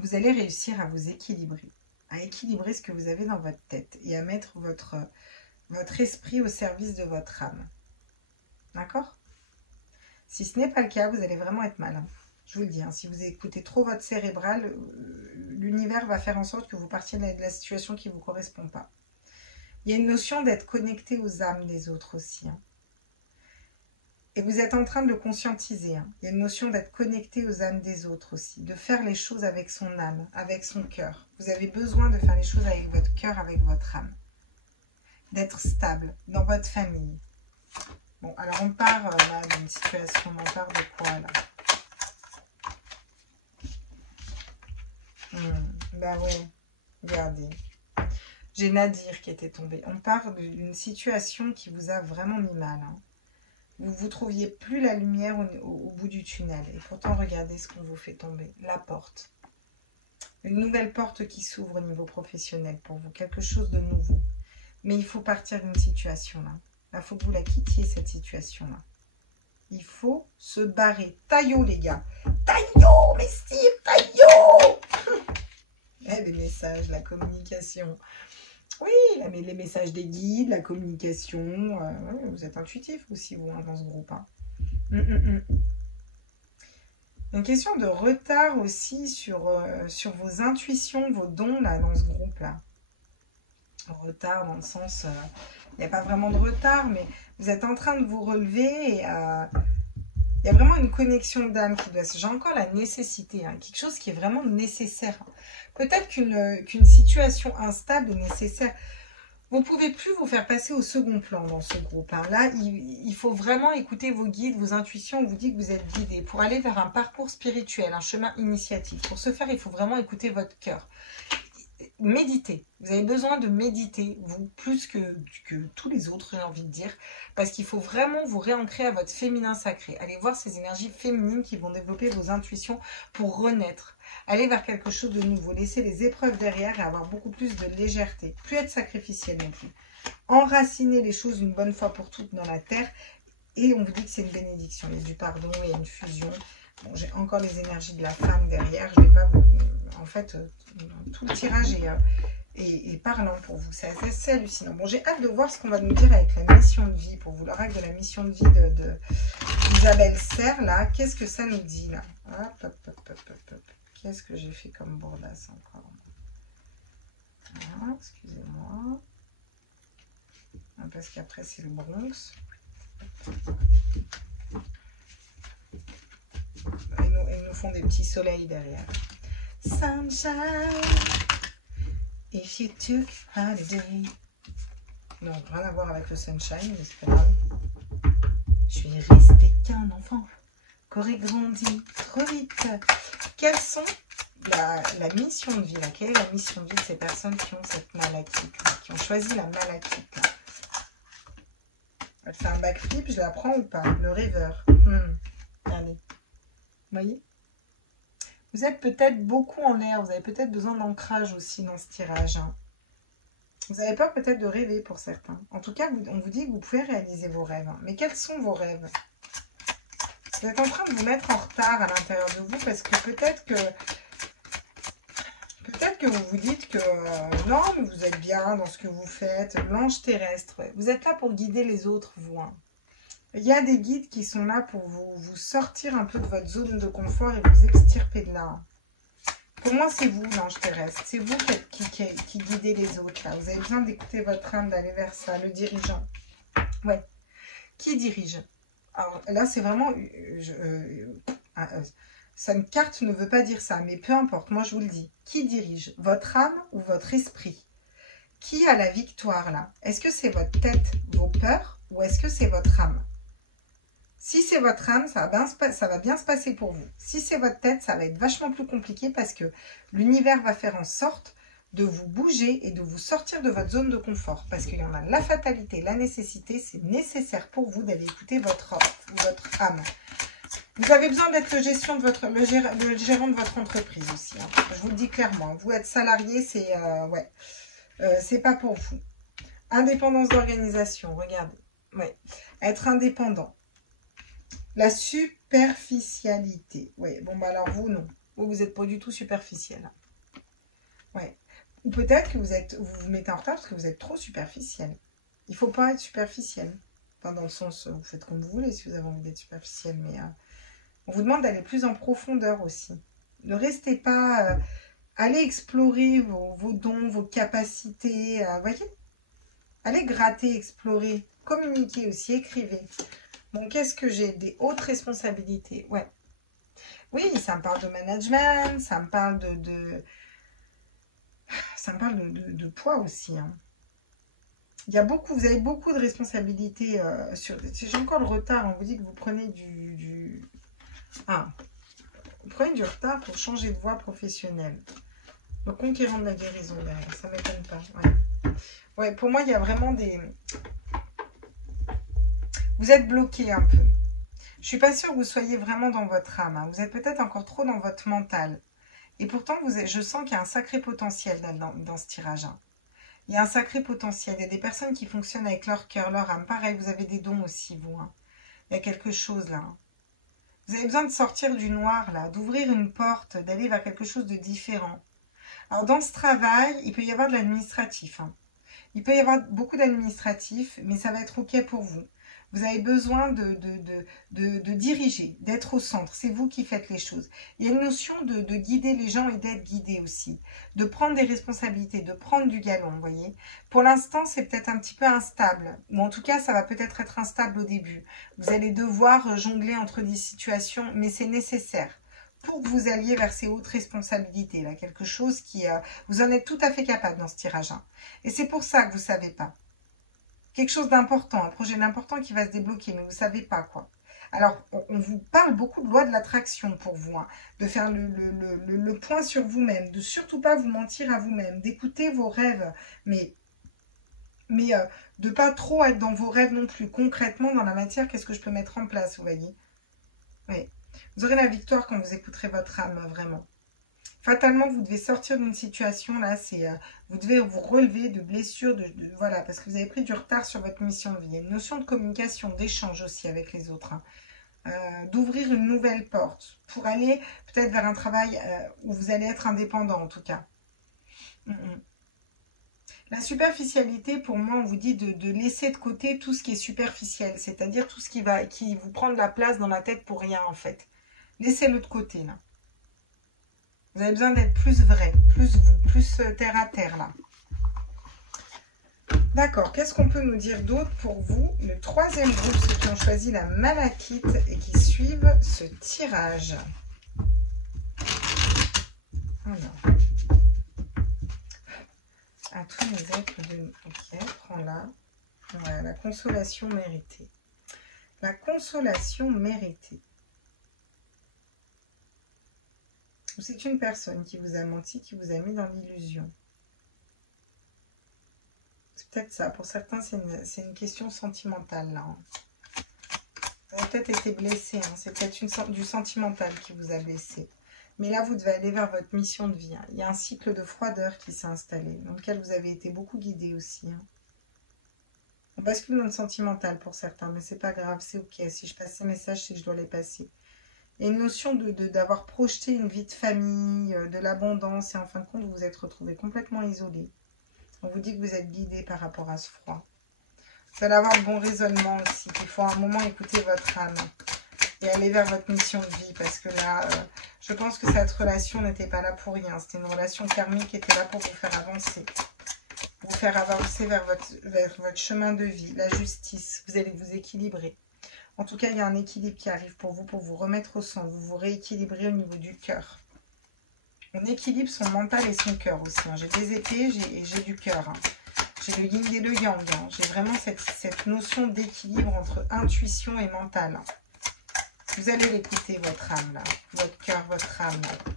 Vous allez réussir à vous équilibrer. À équilibrer ce que vous avez dans votre tête et à mettre votre esprit au service de votre âme. D'accord? Si ce n'est pas le cas, vous allez vraiment être mal. Hein. Je vous le dis, hein, si vous écoutez trop votre cérébral, l'univers va faire en sorte que vous partiez de la situation qui ne vous correspond pas. Il y a une notion d'être connecté aux âmes des autres aussi. Hein. Et vous êtes en train de le conscientiser. Hein. Il y a une notion d'être connecté aux âmes des autres aussi. De faire les choses avec son âme, avec son cœur. Vous avez besoin de faire les choses avec votre cœur, avec votre âme. D'être stable dans votre famille. Bon, alors on part là d'une situation, on part de quoi là? Bah ouais, regardez. J'ai Nadir qui était tombé. On part d'une situation qui vous a vraiment mis mal. Hein. Vous ne trouviez plus la lumière au bout du tunnel. Et pourtant, regardez ce qu'on vous fait tomber. La porte. Une nouvelle porte qui s'ouvre au niveau professionnel pour vous. Quelque chose de nouveau. Mais il faut partir d'une situation là. Là, il faut que vous la quittiez, cette situation-là. Il faut se barrer. Taillot, les gars. Taillot, mais Steve, taillot. Les messages, la communication. Oui, mais les messages des guides, la communication. Vous êtes intuitif aussi, vous, hein, dans ce groupe. Hein. Une question de retard aussi sur vos intuitions, vos dons, là, dans ce groupe-là. Retard dans le sens... il n'y a pas vraiment de retard, mais vous êtes en train de vous relever et... il y a vraiment une connexion d'âme qui doit... J'ai encore la nécessité, hein, quelque chose qui est vraiment nécessaire. Peut-être qu'une situation instable est nécessaire. Vous ne pouvez plus vous faire passer au second plan dans ce groupe. Hein. Là, il faut vraiment écouter vos guides, vos intuitions. On vous dit que vous êtes guidé pour aller vers un parcours spirituel, un chemin initiatique. Pour ce faire, il faut vraiment écouter votre cœur. Méditez. Vous avez besoin de méditer, vous, plus que tous les autres, j'ai envie de dire. Parce qu'il faut vraiment vous réancrer à votre féminin sacré. Allez voir ces énergies féminines qui vont développer vos intuitions pour renaître. Aller vers quelque chose de nouveau. Laisser les épreuves derrière et avoir beaucoup plus de légèreté. Plus être sacrificiel non plus. Enraciner les choses une bonne fois pour toutes dans la terre. Et on vous dit que c'est une bénédiction. Il y a du pardon, il y a une fusion. Bon, j'ai encore les énergies de la femme derrière. Je vais pas vous... En fait, tout le tirage est parlant pour vous. C'est assez hallucinant. Bon, j'ai hâte de voir ce qu'on va nous dire avec la mission de vie. Pour vous, l'oracle de la mission de vie d'Isabelle Serre, là. Qu'est-ce que ça nous dit, là? Hop. Qu'est-ce que j'ai fait comme bourdasse encore? Voilà, excusez-moi. Parce qu'après, c'est le Bronx. Ils nous font des petits soleils derrière. Sunshine, if you took holiday. Non, rien à voir avec le sunshine, mais c'est pas grave. Je suis restée qu'un enfant, qu'aurait grandi trop vite. Quelles sont la mission de vie là? Quelle est la mission de vie de ces personnes qui ont cette malachite là, qui ont choisi la malachite là? Elle fait un backflip, je la prends ou pas? Le rêveur. Regardez. Vous voyez? Vous êtes peut-être beaucoup en l'air. Vous avez peut-être besoin d'ancrage aussi dans ce tirage. Hein. Vous avez peur peut-être de rêver pour certains. En tout cas, on vous dit que vous pouvez réaliser vos rêves. Hein. Mais quels sont vos rêves? Vous êtes en train de vous mettre en retard à l'intérieur de vous parce que peut-être que vous vous dites que non, mais vous êtes bien dans ce que vous faites. L'ange terrestre. Ouais. Vous êtes là pour guider les autres, vous. Hein. Il y a des guides qui sont là pour vous sortir un peu de votre zone de confort et vous extirper de là. Pour moi, c'est vous, l'ange terrestre. C'est vous qui guidez les autres. Là. Vous avez besoin d'écouter votre âme, d'aller vers ça, le dirigeant. Ouais. Qui dirige? Alors là, c'est vraiment... une carte ne veut pas dire ça, mais peu importe, moi je vous le dis. Qui dirige? Votre âme ou votre esprit? Qui a la victoire là? Est-ce que c'est votre tête, vos peurs, ou est-ce que c'est votre âme? Si c'est votre âme, ça va bien se passer pour vous. Si c'est votre tête, ça va être vachement plus compliqué parce que l'univers va faire en sorte de vous bouger et de vous sortir de votre zone de confort. Parce qu'il y en a la fatalité, la nécessité. C'est nécessaire pour vous d'aller écouter votre âme. Vous avez besoin d'être le gérant de votre entreprise aussi. Hein. Je vous le dis clairement. Vous être salarié, c'est c'est pas pour vous. Indépendance d'organisation, regardez. Ouais. Être indépendant. La superficialité. Oui, bon, bah alors vous, non. Vous n'êtes pas du tout superficiel. Ouais. Ou peut-être que vous vous mettez en retard parce que vous êtes trop superficiel. Il ne faut pas être superficiel. Enfin, dans le sens, vous faites comme vous voulez si vous avez envie d'être superficiel, mais on vous demande d'aller plus en profondeur aussi. Ne restez pas... allez explorer vos dons, vos capacités. Voyez, allez gratter, explorer, communiquer aussi, écrivez. Bon, qu'est-ce que j'ai? Des hautes responsabilités, ouais. Oui, ça me parle de management, ça me parle de poids aussi. Hein. Il y a beaucoup, vous avez beaucoup de responsabilités j'ai encore le retard, on vous dit que vous prenez vous prenez du retard pour changer de voie professionnelle. Le conquérant de la guérison derrière, ça ne m'étonne pas. Ouais, pour moi, il y a vraiment des... Vous êtes bloqué un peu. Je ne suis pas sûre que vous soyez vraiment dans votre âme. Hein. Vous êtes peut-être encore trop dans votre mental. Et pourtant, je sens qu'il y a un sacré potentiel dans ce tirage. Hein. Il y a un sacré potentiel. Il y a des personnes qui fonctionnent avec leur cœur, leur âme. Pareil, vous avez des dons aussi, vous. Hein. Il y a quelque chose là. Hein. Vous avez besoin de sortir du noir, là, d'ouvrir une porte, d'aller vers quelque chose de différent. Alors, dans ce travail, il peut y avoir de l'administratif, hein. Il peut y avoir beaucoup d'administratifs, mais ça va être OK pour vous. Vous avez besoin de diriger, d'être au centre. C'est vous qui faites les choses. Il y a une notion de guider les gens et d'être guidé aussi. De prendre des responsabilités, de prendre du galon, vous voyez. Pour l'instant, c'est peut-être un petit peu instable. Ou en tout cas, ça va peut-être être instable au début. Vous allez devoir jongler entre des situations, mais c'est nécessaire pour que vous alliez vers ces hautes responsabilités. Là, quelque chose qui... vous en êtes tout à fait capable dans ce tirage, hein. Et c'est pour ça que vous ne savez pas. Quelque chose d'important, un projet d'important qui va se débloquer, mais vous ne savez pas quoi. Alors, on vous parle beaucoup de loi de l'attraction pour vous, hein, de faire le point sur vous-même, de surtout pas vous mentir à vous-même, d'écouter vos rêves, mais de pas trop être dans vos rêves non plus. Concrètement, dans la matière, qu'est-ce que je peux mettre en place, vous voyez? Oui. Vous aurez la victoire quand vous écouterez votre âme, vraiment. Fatalement, vous devez sortir d'une situation, là, vous devez vous relever de blessures, voilà, parce que vous avez pris du retard sur votre mission de vie. Il y a une notion de communication, d'échange aussi avec les autres, hein. D'ouvrir une nouvelle porte pour aller peut-être vers un travail où vous allez être indépendant, en tout cas. La superficialité, pour moi, on vous dit de laisser de côté tout ce qui est superficiel, c'est-à-dire tout ce qui vous prend de la place dans la tête pour rien, en fait. Laissez-le de côté, là. Vous avez besoin d'être plus vrai, plus vous, plus terre à terre, là. D'accord, qu'est-ce qu'on peut nous dire d'autre pour vous? Le troisième groupe, ceux qui ont choisi la malachite et qui suivent ce tirage. Alors. À tous les êtres de... Ok, prends-la. Voilà, la consolation méritée. La consolation méritée. C'est une personne qui vous a menti, qui vous a mis dans l'illusion. C'est peut-être ça. Pour certains, c'est une question sentimentale, là, hein. Vous avez peut-être été blessé, hein. C'est peut-être du sentimental qui vous a blessé. Mais là, vous devez aller vers votre mission de vie, hein. Il y a un cycle de froideur qui s'est installé, dans lequel vous avez été beaucoup guidé aussi, hein. On bascule dans le sentimental pour certains, mais c'est pas grave, c'est OK. Si je passe ces messages, c'est que je dois les passer. Il y a une notion d'avoir projeté une vie de famille, de l'abondance, et en fin de compte, vous vous êtes retrouvé complètement isolé. On vous dit que vous êtes guidé par rapport à ce froid. Vous allez avoir le bon raisonnement aussi. Il faut à un moment écouter votre âme et aller vers votre mission de vie, parce que là, je pense que cette relation n'était pas là pour rien. C'était une relation karmique qui était là pour vous faire avancer. Vous faire avancer vers votre chemin de vie, la justice. Vous allez vous équilibrer. En tout cas, il y a un équilibre qui arrive pour vous remettre au centre. Vous vous rééquilibrez au niveau du cœur. On équilibre son mental et son cœur aussi, hein. J'ai des épées et j'ai du cœur, hein. J'ai le yin et le yang, hein. J'ai vraiment cette notion d'équilibre entre intuition et mental, hein. Vous allez l'écouter, votre âme, là. Votre cœur, votre âme, là,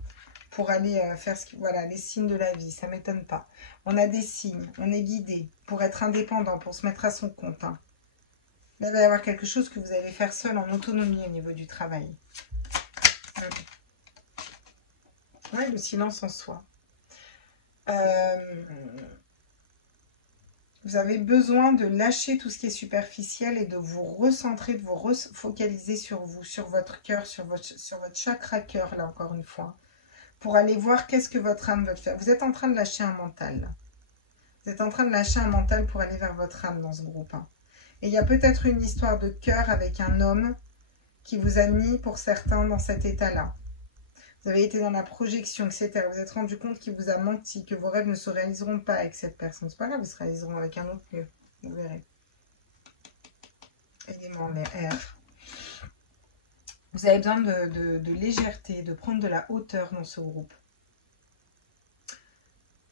pour aller faire voilà, les signes de la vie. Ça ne m'étonne pas. On a des signes, on est guidé pour être indépendant, pour se mettre à son compte, hein. Là, il va y avoir quelque chose que vous allez faire seul en autonomie au niveau du travail. Ouais, le silence en soi. Vous avez besoin de lâcher tout ce qui est superficiel et de vous recentrer, de vous refocaliser sur vous, sur votre cœur, sur votre chakra cœur, là, encore une fois, pour aller voir qu'est-ce que votre âme veut faire. Vous êtes en train de lâcher un mental, là. Vous êtes en train de lâcher un mental pour aller vers votre âme dans ce groupe, hein. Et il y a peut-être une histoire de cœur avec un homme qui vous a mis, pour certains, dans cet état-là. Vous avez été dans la projection, etc. Vous vous êtes rendu compte qu'il vous a menti, que vos rêves ne se réaliseront pas avec cette personne. C'est pas grave, ils se réaliseront avec un autre mieux. Vous verrez. Élément air. Vous avez besoin de légèreté, de prendre de la hauteur dans ce groupe.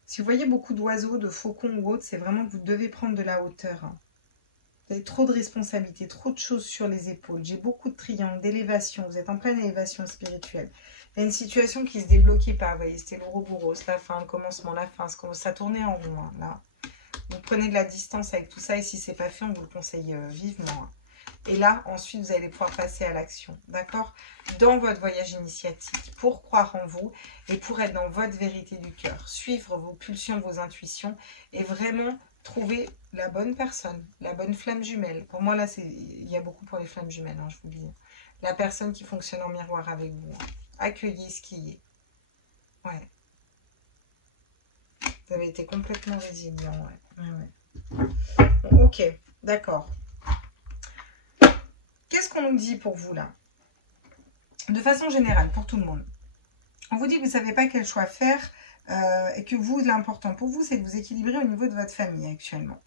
Si vous voyez beaucoup d'oiseaux, de faucons ou autres, c'est vraiment que vous devez prendre de la hauteur, hein. Vous avez trop de responsabilités, trop de choses sur les épaules. J'ai beaucoup de triangles, d'élévation. Vous êtes en pleine élévation spirituelle. Il y a une situation qui ne se débloquait pas. Vous voyez, c'était l'ouroboros, la fin, le commencement, la fin. Ça tournait en rond, hein, là. Vous prenez de la distance avec tout ça. Et si ce n'est pas fait, on vous le conseille vivement, hein. Et là, ensuite, vous allez pouvoir passer à l'action. D'accord? Dans votre voyage initiatique, pour croire en vous et pour être dans votre vérité du cœur. Suivre vos pulsions, vos intuitions et vraiment trouver la bonne personne, la bonne flamme jumelle. Pour moi, là, il y a beaucoup pour les flammes jumelles, hein, je vous le dis. La personne qui fonctionne en miroir avec vous. Accueillez ce qui est. Ouais. Vous avez été complètement résilient, ouais. Bon, ok, d'accord. Qu'est-ce qu'on nous dit pour vous, là? De façon générale, pour tout le monde. On vous dit que vous ne savez pas quel choix faire et que vous, l'important pour vous, c'est de vous équilibrer au niveau de votre famille actuellement.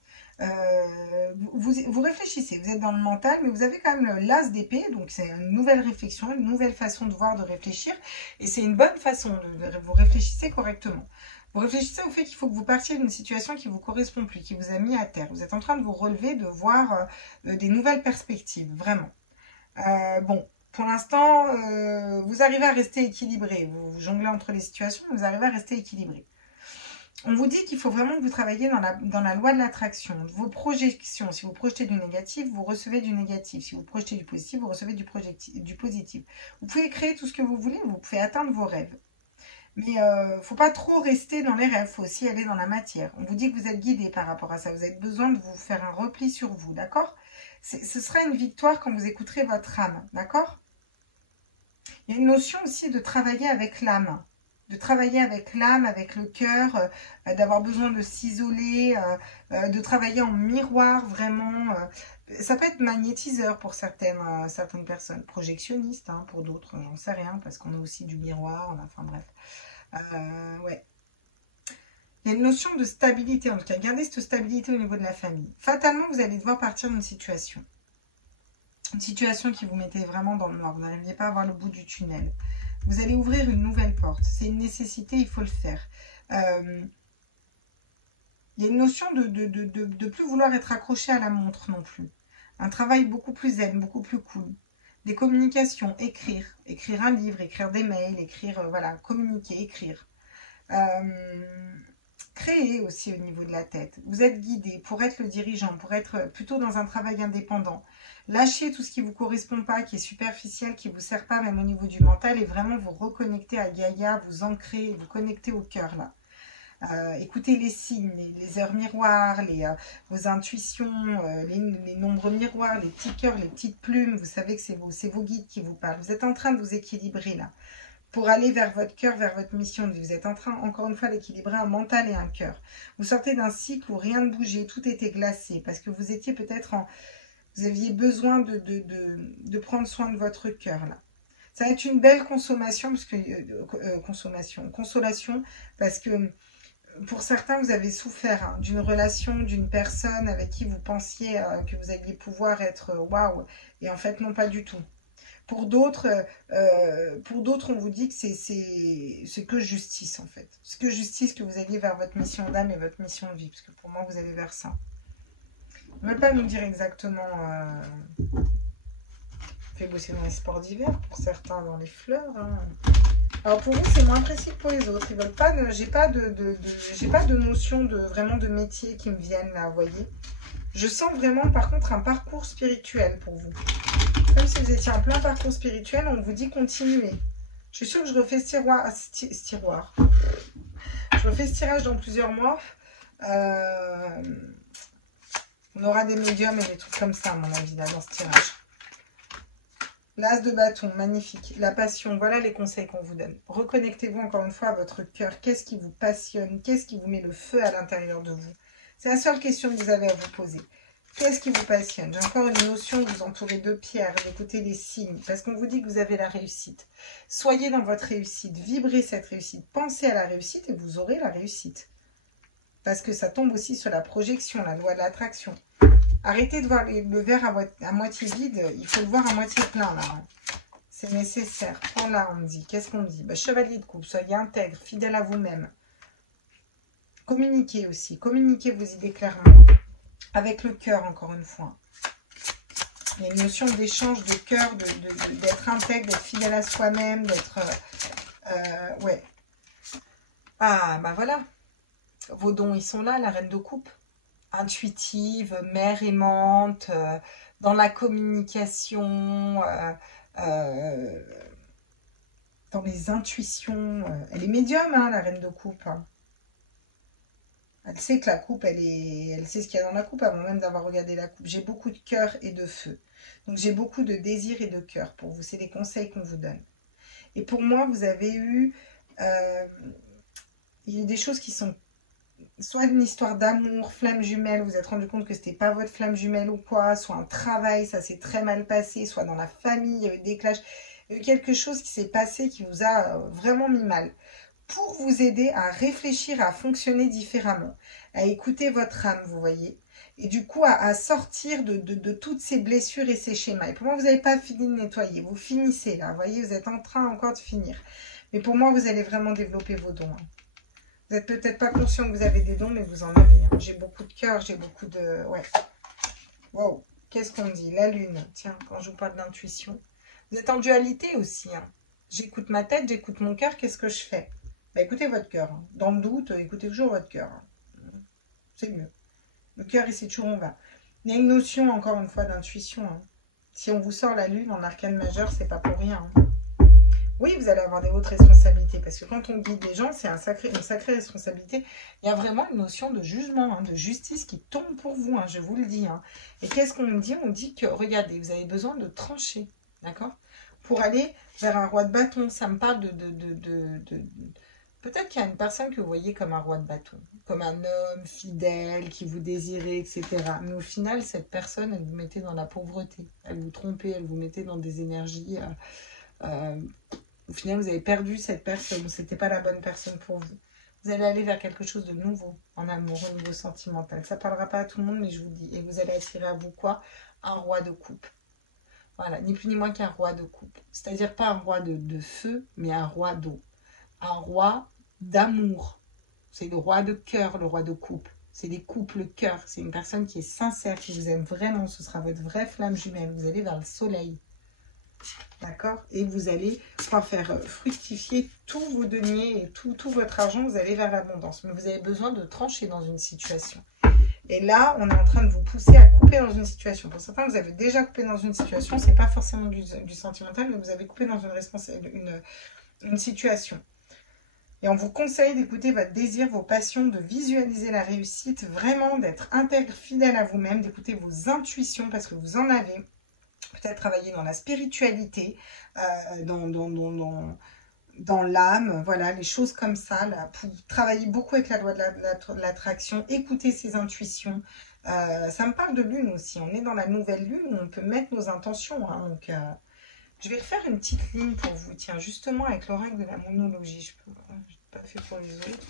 Vous réfléchissez, vous êtes dans le mental, mais vous avez quand même l'as d'épée, donc c'est une nouvelle réflexion, une nouvelle façon de voir, de réfléchir, et c'est une bonne façon, vous réfléchissez correctement. Vous réfléchissez au fait qu'il faut que vous partiez d'une situation qui ne vous correspond plus, qui vous a mis à terre. Vous êtes en train de vous relever, de voir des nouvelles perspectives, vraiment. Bon, pour l'instant, vous arrivez à rester équilibré. Vous jonglez entre les situations, mais vous arrivez à rester équilibré. On vous dit qu'il faut vraiment que vous travailliez dans la loi de l'attraction. Vos projections, si vous projetez du négatif, vous recevez du négatif. Si vous projetez du positif, vous recevez du positif. Vous pouvez créer tout ce que vous voulez, vous pouvez atteindre vos rêves. Mais il ne faut pas trop rester dans les rêves, il faut aussi aller dans la matière. On vous dit que vous êtes guidé par rapport à ça. Vous avez besoin de vous faire un repli sur vous, d'accord? Ce sera une victoire quand vous écouterez votre âme, d'accord? Il y a une notion aussi de travailler avec l'âme. De travailler avec l'âme, avec le cœur, d'avoir besoin de s'isoler, de travailler en miroir vraiment. Ça peut être magnétiseur pour certaines personnes, projectionniste hein, pour d'autres, j'en sais rien, parce qu'on a aussi du miroir, enfin bref. Ouais. Il y a une notion de stabilité, en tout cas, gardez cette stabilité au niveau de la famille. Fatalement, vous allez devoir partir d'une situation. Une situation qui vous mettait vraiment dans le noir, vous n'arriviez pas à voir le bout du tunnel. Vous allez ouvrir une nouvelle porte. C'est une nécessité, il faut le faire. Il y a une notion de plus vouloir être accroché à la montre non plus. Un travail beaucoup plus zen, beaucoup plus cool. Des communications, écrire. Écrire un livre, écrire des mails, écrire, voilà, communiquer, écrire. Créer aussi au niveau de la tête. Vous êtes guidé pour être le dirigeant, pour être plutôt dans un travail indépendant. Lâchez tout ce qui ne vous correspond pas, qui est superficiel, qui ne vous sert pas même au niveau du mental et vraiment vous reconnecter à Gaïa, vous ancrer, vous connecter au cœur là. Écoutez les signes, les heures miroirs, vos intuitions, les nombres miroirs, les petits cœurs, les petites plumes. Vous savez que c'est vos guides qui vous parlent. Vous êtes en train de vous équilibrer là. Pour aller vers votre cœur, vers votre mission de vie. Vous êtes en train, encore une fois, d'équilibrer un mental et un cœur. Vous sortez d'un cycle où rien ne bougeait, tout était glacé, parce que vous étiez peut-être vous aviez besoin de prendre soin de votre cœur, là. Ça va être une belle consolation, parce que pour certains, vous avez souffert hein, d'une relation, d'une personne avec qui vous pensiez que vous alliez pouvoir être waouh, et en fait, non, pas du tout. Pour d'autres, on vous dit que c'est que justice, en fait. C'est que justice que vous alliez vers votre mission d'âme et votre mission de vie. Parce que pour moi, vous allez vers ça. Ne veulent pas nous dire exactement... fait bosser dans les sports d'hiver, pour certains dans les fleurs. Hein. Alors pour vous, c'est moins précis que pour les autres. Ils veulent pas... J'ai pas de notion vraiment de métier qui me viennent là, vous voyez. Je sens vraiment, par contre, un parcours spirituel pour vous. Comme si vous étiez en plein parcours spirituel, on vous dit continuez. Je suis sûre que je refais ce tiroir. Je refais ce tirage dans plusieurs mois. On aura des médiums et des trucs comme ça, à mon avis, là, dans ce tirage. L'as de bâton, magnifique. La passion, voilà les conseils qu'on vous donne. Reconnectez-vous encore une fois à votre cœur. Qu'est-ce qui vous passionne? Qu'est-ce qui vous met le feu à l'intérieur de vous? C'est la seule question que vous avez à vous poser. Qu'est-ce qui vous passionne? J'ai encore une notion, vous entourez de pierres, d'écouter les signes, parce qu'on vous dit que vous avez la réussite. Soyez dans votre réussite, vibrez cette réussite, pensez à la réussite et vous aurez la réussite. Parce que ça tombe aussi sur la projection, la loi de l'attraction. Arrêtez de voir le verre à moitié vide, il faut le voir à moitié plein là. Hein. C'est nécessaire. Oh là, on me dit, qu'est-ce qu'on me dit? Chevalier de coupe, soyez intègre, fidèle à vous-même. Communiquez aussi, communiquez vos idées clairement. Avec le cœur, encore une fois. Il y a une notion d'échange de cœur, d'être intègre, d'être fidèle à soi-même, d'être... ouais. Ah, bah voilà. Vos dons, ils sont là, la reine de coupe. Intuitive, mère aimante, dans la communication, dans les intuitions. Elle est médium, hein, la reine de coupe. Elle sait que la coupe, elle sait ce qu'il y a dans la coupe avant même d'avoir regardé la coupe. J'ai beaucoup de cœur et de feu. Donc j'ai beaucoup de désir et de cœur pour vous. C'est des conseils qu'on vous donne. Et pour moi, vous avez eu, il y a eu des choses qui sont soit une histoire d'amour, flamme jumelle, vous vous êtes rendu compte que c'était pas votre flamme jumelle ou quoi, soit un travail, ça s'est très mal passé, soit dans la famille, il y a eu des clashs, il y a eu quelque chose qui s'est passé qui vous a vraiment mis mal. Pour vous aider à réfléchir, à fonctionner différemment, à écouter votre âme, vous voyez, et du coup à sortir de toutes ces blessures et ces schémas. Et pour moi, vous n'avez pas fini de nettoyer, vous finissez là, vous voyez, vous êtes en train encore de finir. Mais pour moi, vous allez vraiment développer vos dons. Vous n'êtes peut-être pas conscient que vous avez des dons, mais vous en avez. Hein. J'ai beaucoup de cœur, j'ai beaucoup de... Ouais. Wow. Qu'est-ce qu'on dit? La lune. Tiens, quand je vous parle d'intuition. Vous êtes en dualité aussi. Hein. J'écoute ma tête, j'écoute mon cœur. Qu'est-ce que je fais? Bah, écoutez votre cœur. Hein. Dans le doute, écoutez toujours votre cœur. Hein. C'est mieux. Le cœur, il sait toujours où on va. Il y a une notion, encore une fois, d'intuition. Hein. Si on vous sort la lune en arcane majeur, c'est pas pour rien. Hein. Oui, vous allez avoir des hautes responsabilités, parce que quand on guide les gens, c'est une sacrée responsabilité. Il y a vraiment une notion de jugement, hein, de justice qui tombe pour vous, hein, je vous le dis. Hein. Et qu'est-ce qu'on dit? On dit que, regardez, vous avez besoin de trancher, d'accord? Pour aller vers un roi de bâton. Ça me parle de... Peut-être qu'il y a une personne que vous voyez comme un roi de bâton, comme un homme fidèle, qui vous désirait, etc. Mais au final, cette personne, elle vous mettait dans la pauvreté. Elle vous trompait, elle vous mettait dans des énergies... au final, vous avez perdu cette personne. Ce n'était pas la bonne personne pour vous. Vous allez aller vers quelque chose de nouveau en amour, au niveau sentimental. Ça ne parlera pas à tout le monde, mais je vous dis. Et vous allez attirer à vous quoi? Un roi de coupe. Voilà, ni plus ni moins qu'un roi de coupe. C'est-à-dire pas un roi de feu, mais un roi d'eau. Un roi d'amour. C'est le roi de cœur, le roi de coupe. C'est des couples cœur. C'est une personne qui est sincère, qui vous aime vraiment. Ce sera votre vraie flamme jumelle. Vous allez vers le soleil. D'accord? Et vous allez pouvoir faire fructifier tous vos deniers et tout votre argent, vous allez vers l'abondance. Mais vous avez besoin de trancher dans une situation. Et là, on est en train de vous pousser à couper dans une situation. Pour certains, vous avez déjà coupé dans une situation. Ce n'est pas forcément du sentimental, mais vous avez coupé dans une situation. Et on vous conseille d'écouter votre désir, vos passions, de visualiser la réussite, vraiment d'être intègre, fidèle à vous-même, d'écouter vos intuitions parce que vous en avez. Peut-être travailler dans la spiritualité, dans l'âme, voilà, les choses comme ça, là, pour travailler beaucoup avec la loi de l'attraction, écouter ses intuitions. Ça me parle de lune aussi, on est dans la nouvelle lune où on peut mettre nos intentions. Hein, donc, je vais refaire une petite ligne pour vous, tiens, justement avec l'oracle de la monologie. Je n'ai pas fait pour les autres.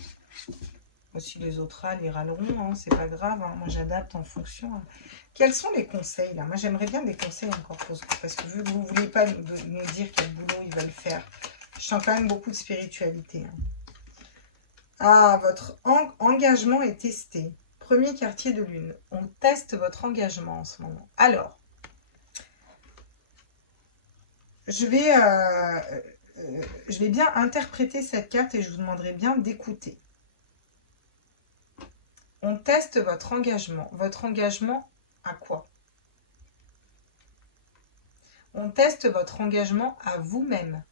Si les autres râlent, ils râleront, hein, c'est pas grave. Hein, moi, j'adapte en fonction. Hein. Quels sont les conseils là? Moi, j'aimerais bien des conseils encore pour ce parce que vu que vous ne voulez pas nous dire quel boulot ils veulent faire, je sens quand même beaucoup de spiritualité. Hein. Ah, votre engagement est testé. Premier quartier de lune. On teste votre engagement en ce moment. Alors, je vais bien interpréter cette carte et je vous demanderai bien d'écouter. On teste votre engagement. Votre engagement à quoi? On teste votre engagement à vous-même.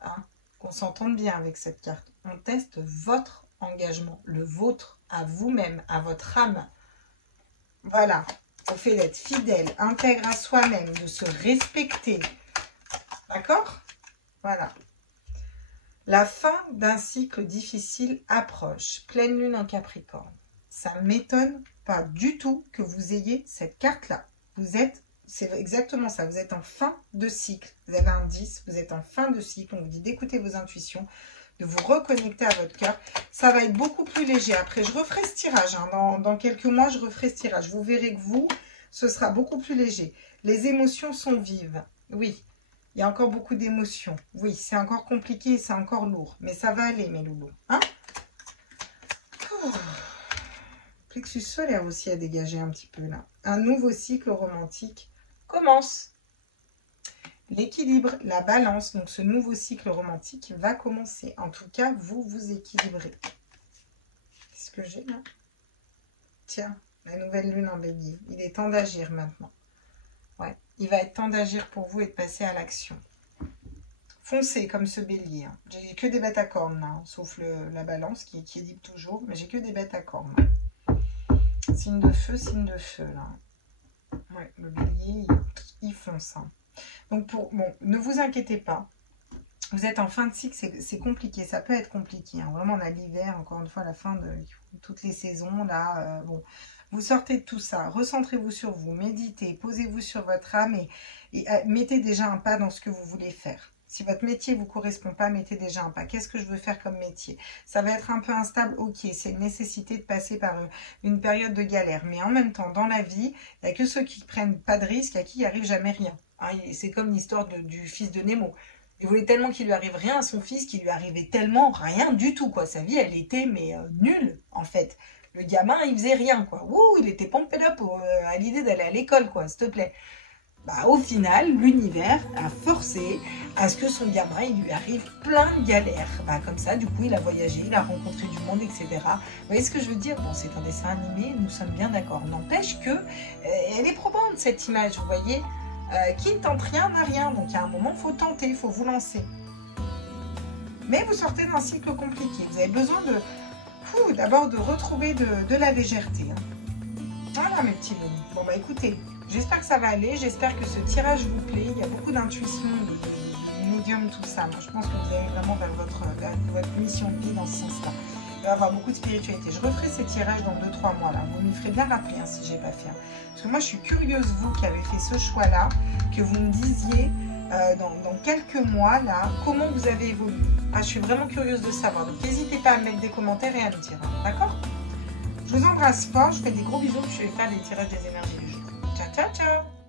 Hein, qu'on s'entende bien avec cette carte. On teste votre engagement, le vôtre, à vous-même, à votre âme. Voilà. Au fait d'être fidèle, intègre à soi-même, de se respecter. D'accord? Voilà. La fin d'un cycle difficile approche. Pleine lune en Capricorne. Ça ne m'étonne pas du tout que vous ayez cette carte-là. C'est exactement ça, vous êtes en fin de cycle. Vous avez un 10, vous êtes en fin de cycle. On vous dit d'écouter vos intuitions, de vous reconnecter à votre cœur. Ça va être beaucoup plus léger. Après, je referai ce tirage. Hein. Dans quelques mois, je referai ce tirage. Vous verrez que vous, ce sera beaucoup plus léger. Les émotions sont vives. Oui, il y a encore beaucoup d'émotions. Oui, c'est encore compliqué, c'est encore lourd. Mais ça va aller, mes loulous. Hein? Plexus solaire aussi à dégager un petit peu là. Un nouveau cycle romantique commence. L'équilibre, la balance, donc ce nouveau cycle romantique va commencer. En tout cas, vous vous équilibrez. Qu'est-ce que j'ai là? Tiens, la nouvelle lune en bélier. Il est temps d'agir maintenant. Ouais, il va être temps d'agir pour vous et de passer à l'action. foncé comme ce bélier. Hein. J'ai que des bêtes à cornes, là, hein, sauf la balance qui équilibre toujours, mais j'ai que des bêtes à cornes. Signe de feu, là. Ouais, le bélier, il fonce. Hein. Donc, bon, ne vous inquiétez pas. Vous êtes en fin de cycle, c'est compliqué, ça peut être compliqué. Hein. Vraiment, on a l'hiver, encore une fois, la fin de toutes les saisons, là, bon. Vous sortez de tout ça, recentrez-vous sur vous, méditez, posez-vous sur votre âme et mettez déjà un pas dans ce que vous voulez faire. Si votre métier ne vous correspond pas, mettez déjà un pas. Qu'est-ce que je veux faire comme métier? Ça va être un peu instable, ok, c'est une nécessité de passer par une période de galère. Mais en même temps, dans la vie, il n'y a que ceux qui ne prennent pas de risques, à qui il n'y arrive jamais rien. Hein, c'est comme l'histoire du fils de Nemo. Il voulait tellement qu'il lui arrive rien à son fils, qu'il lui arrivait tellement rien du tout, quoi. Sa vie, elle était, mais nulle, en fait. Le gamin, il faisait rien, quoi. Ouh, il était pumped up à l'idée d'aller à l'école, quoi, s'il te plaît. Bah, au final, l'univers a forcé à ce que son gamin, il lui arrive plein de galères. Bah, comme ça, du coup, il a voyagé, il a rencontré du monde, etc. Vous voyez ce que je veux dire? Bon, c'est un dessin animé, nous sommes bien d'accord. N'empêche que elle est probante, cette image, vous voyez. Qui ne tente rien n'a rien. Donc, il y a un moment, il faut tenter, il faut vous lancer. Mais vous sortez d'un cycle compliqué. Vous avez besoin d'abord de retrouver de la légèreté. Hein. Voilà, mes petits loulous. Bon, bah écoutez, j'espère que ça va aller. J'espère que ce tirage vous plaît. Il y a beaucoup d'intuition, de médium, tout ça. Moi, je pense que vous allez vraiment vers votre mission de vie dans ce sens-là. Il va y avoir beaucoup de spiritualité. Je referai ces tirages dans 2-3 mois. Là. Vous m'y ferez bien rappeler hein, si je n'ai pas fait. Hein. Parce que moi, je suis curieuse, vous qui avez fait ce choix-là, que vous me disiez dans quelques mois, là, comment vous avez évolué. Ah, je suis vraiment curieuse de savoir. Donc, n'hésitez pas à me mettre des commentaires et à me dire. Hein, d'accord? Je vous embrasse fort. Je vous fais des gros bisous. Je vais faire les tirages des énergies du jour. Ciao, ciao, ciao!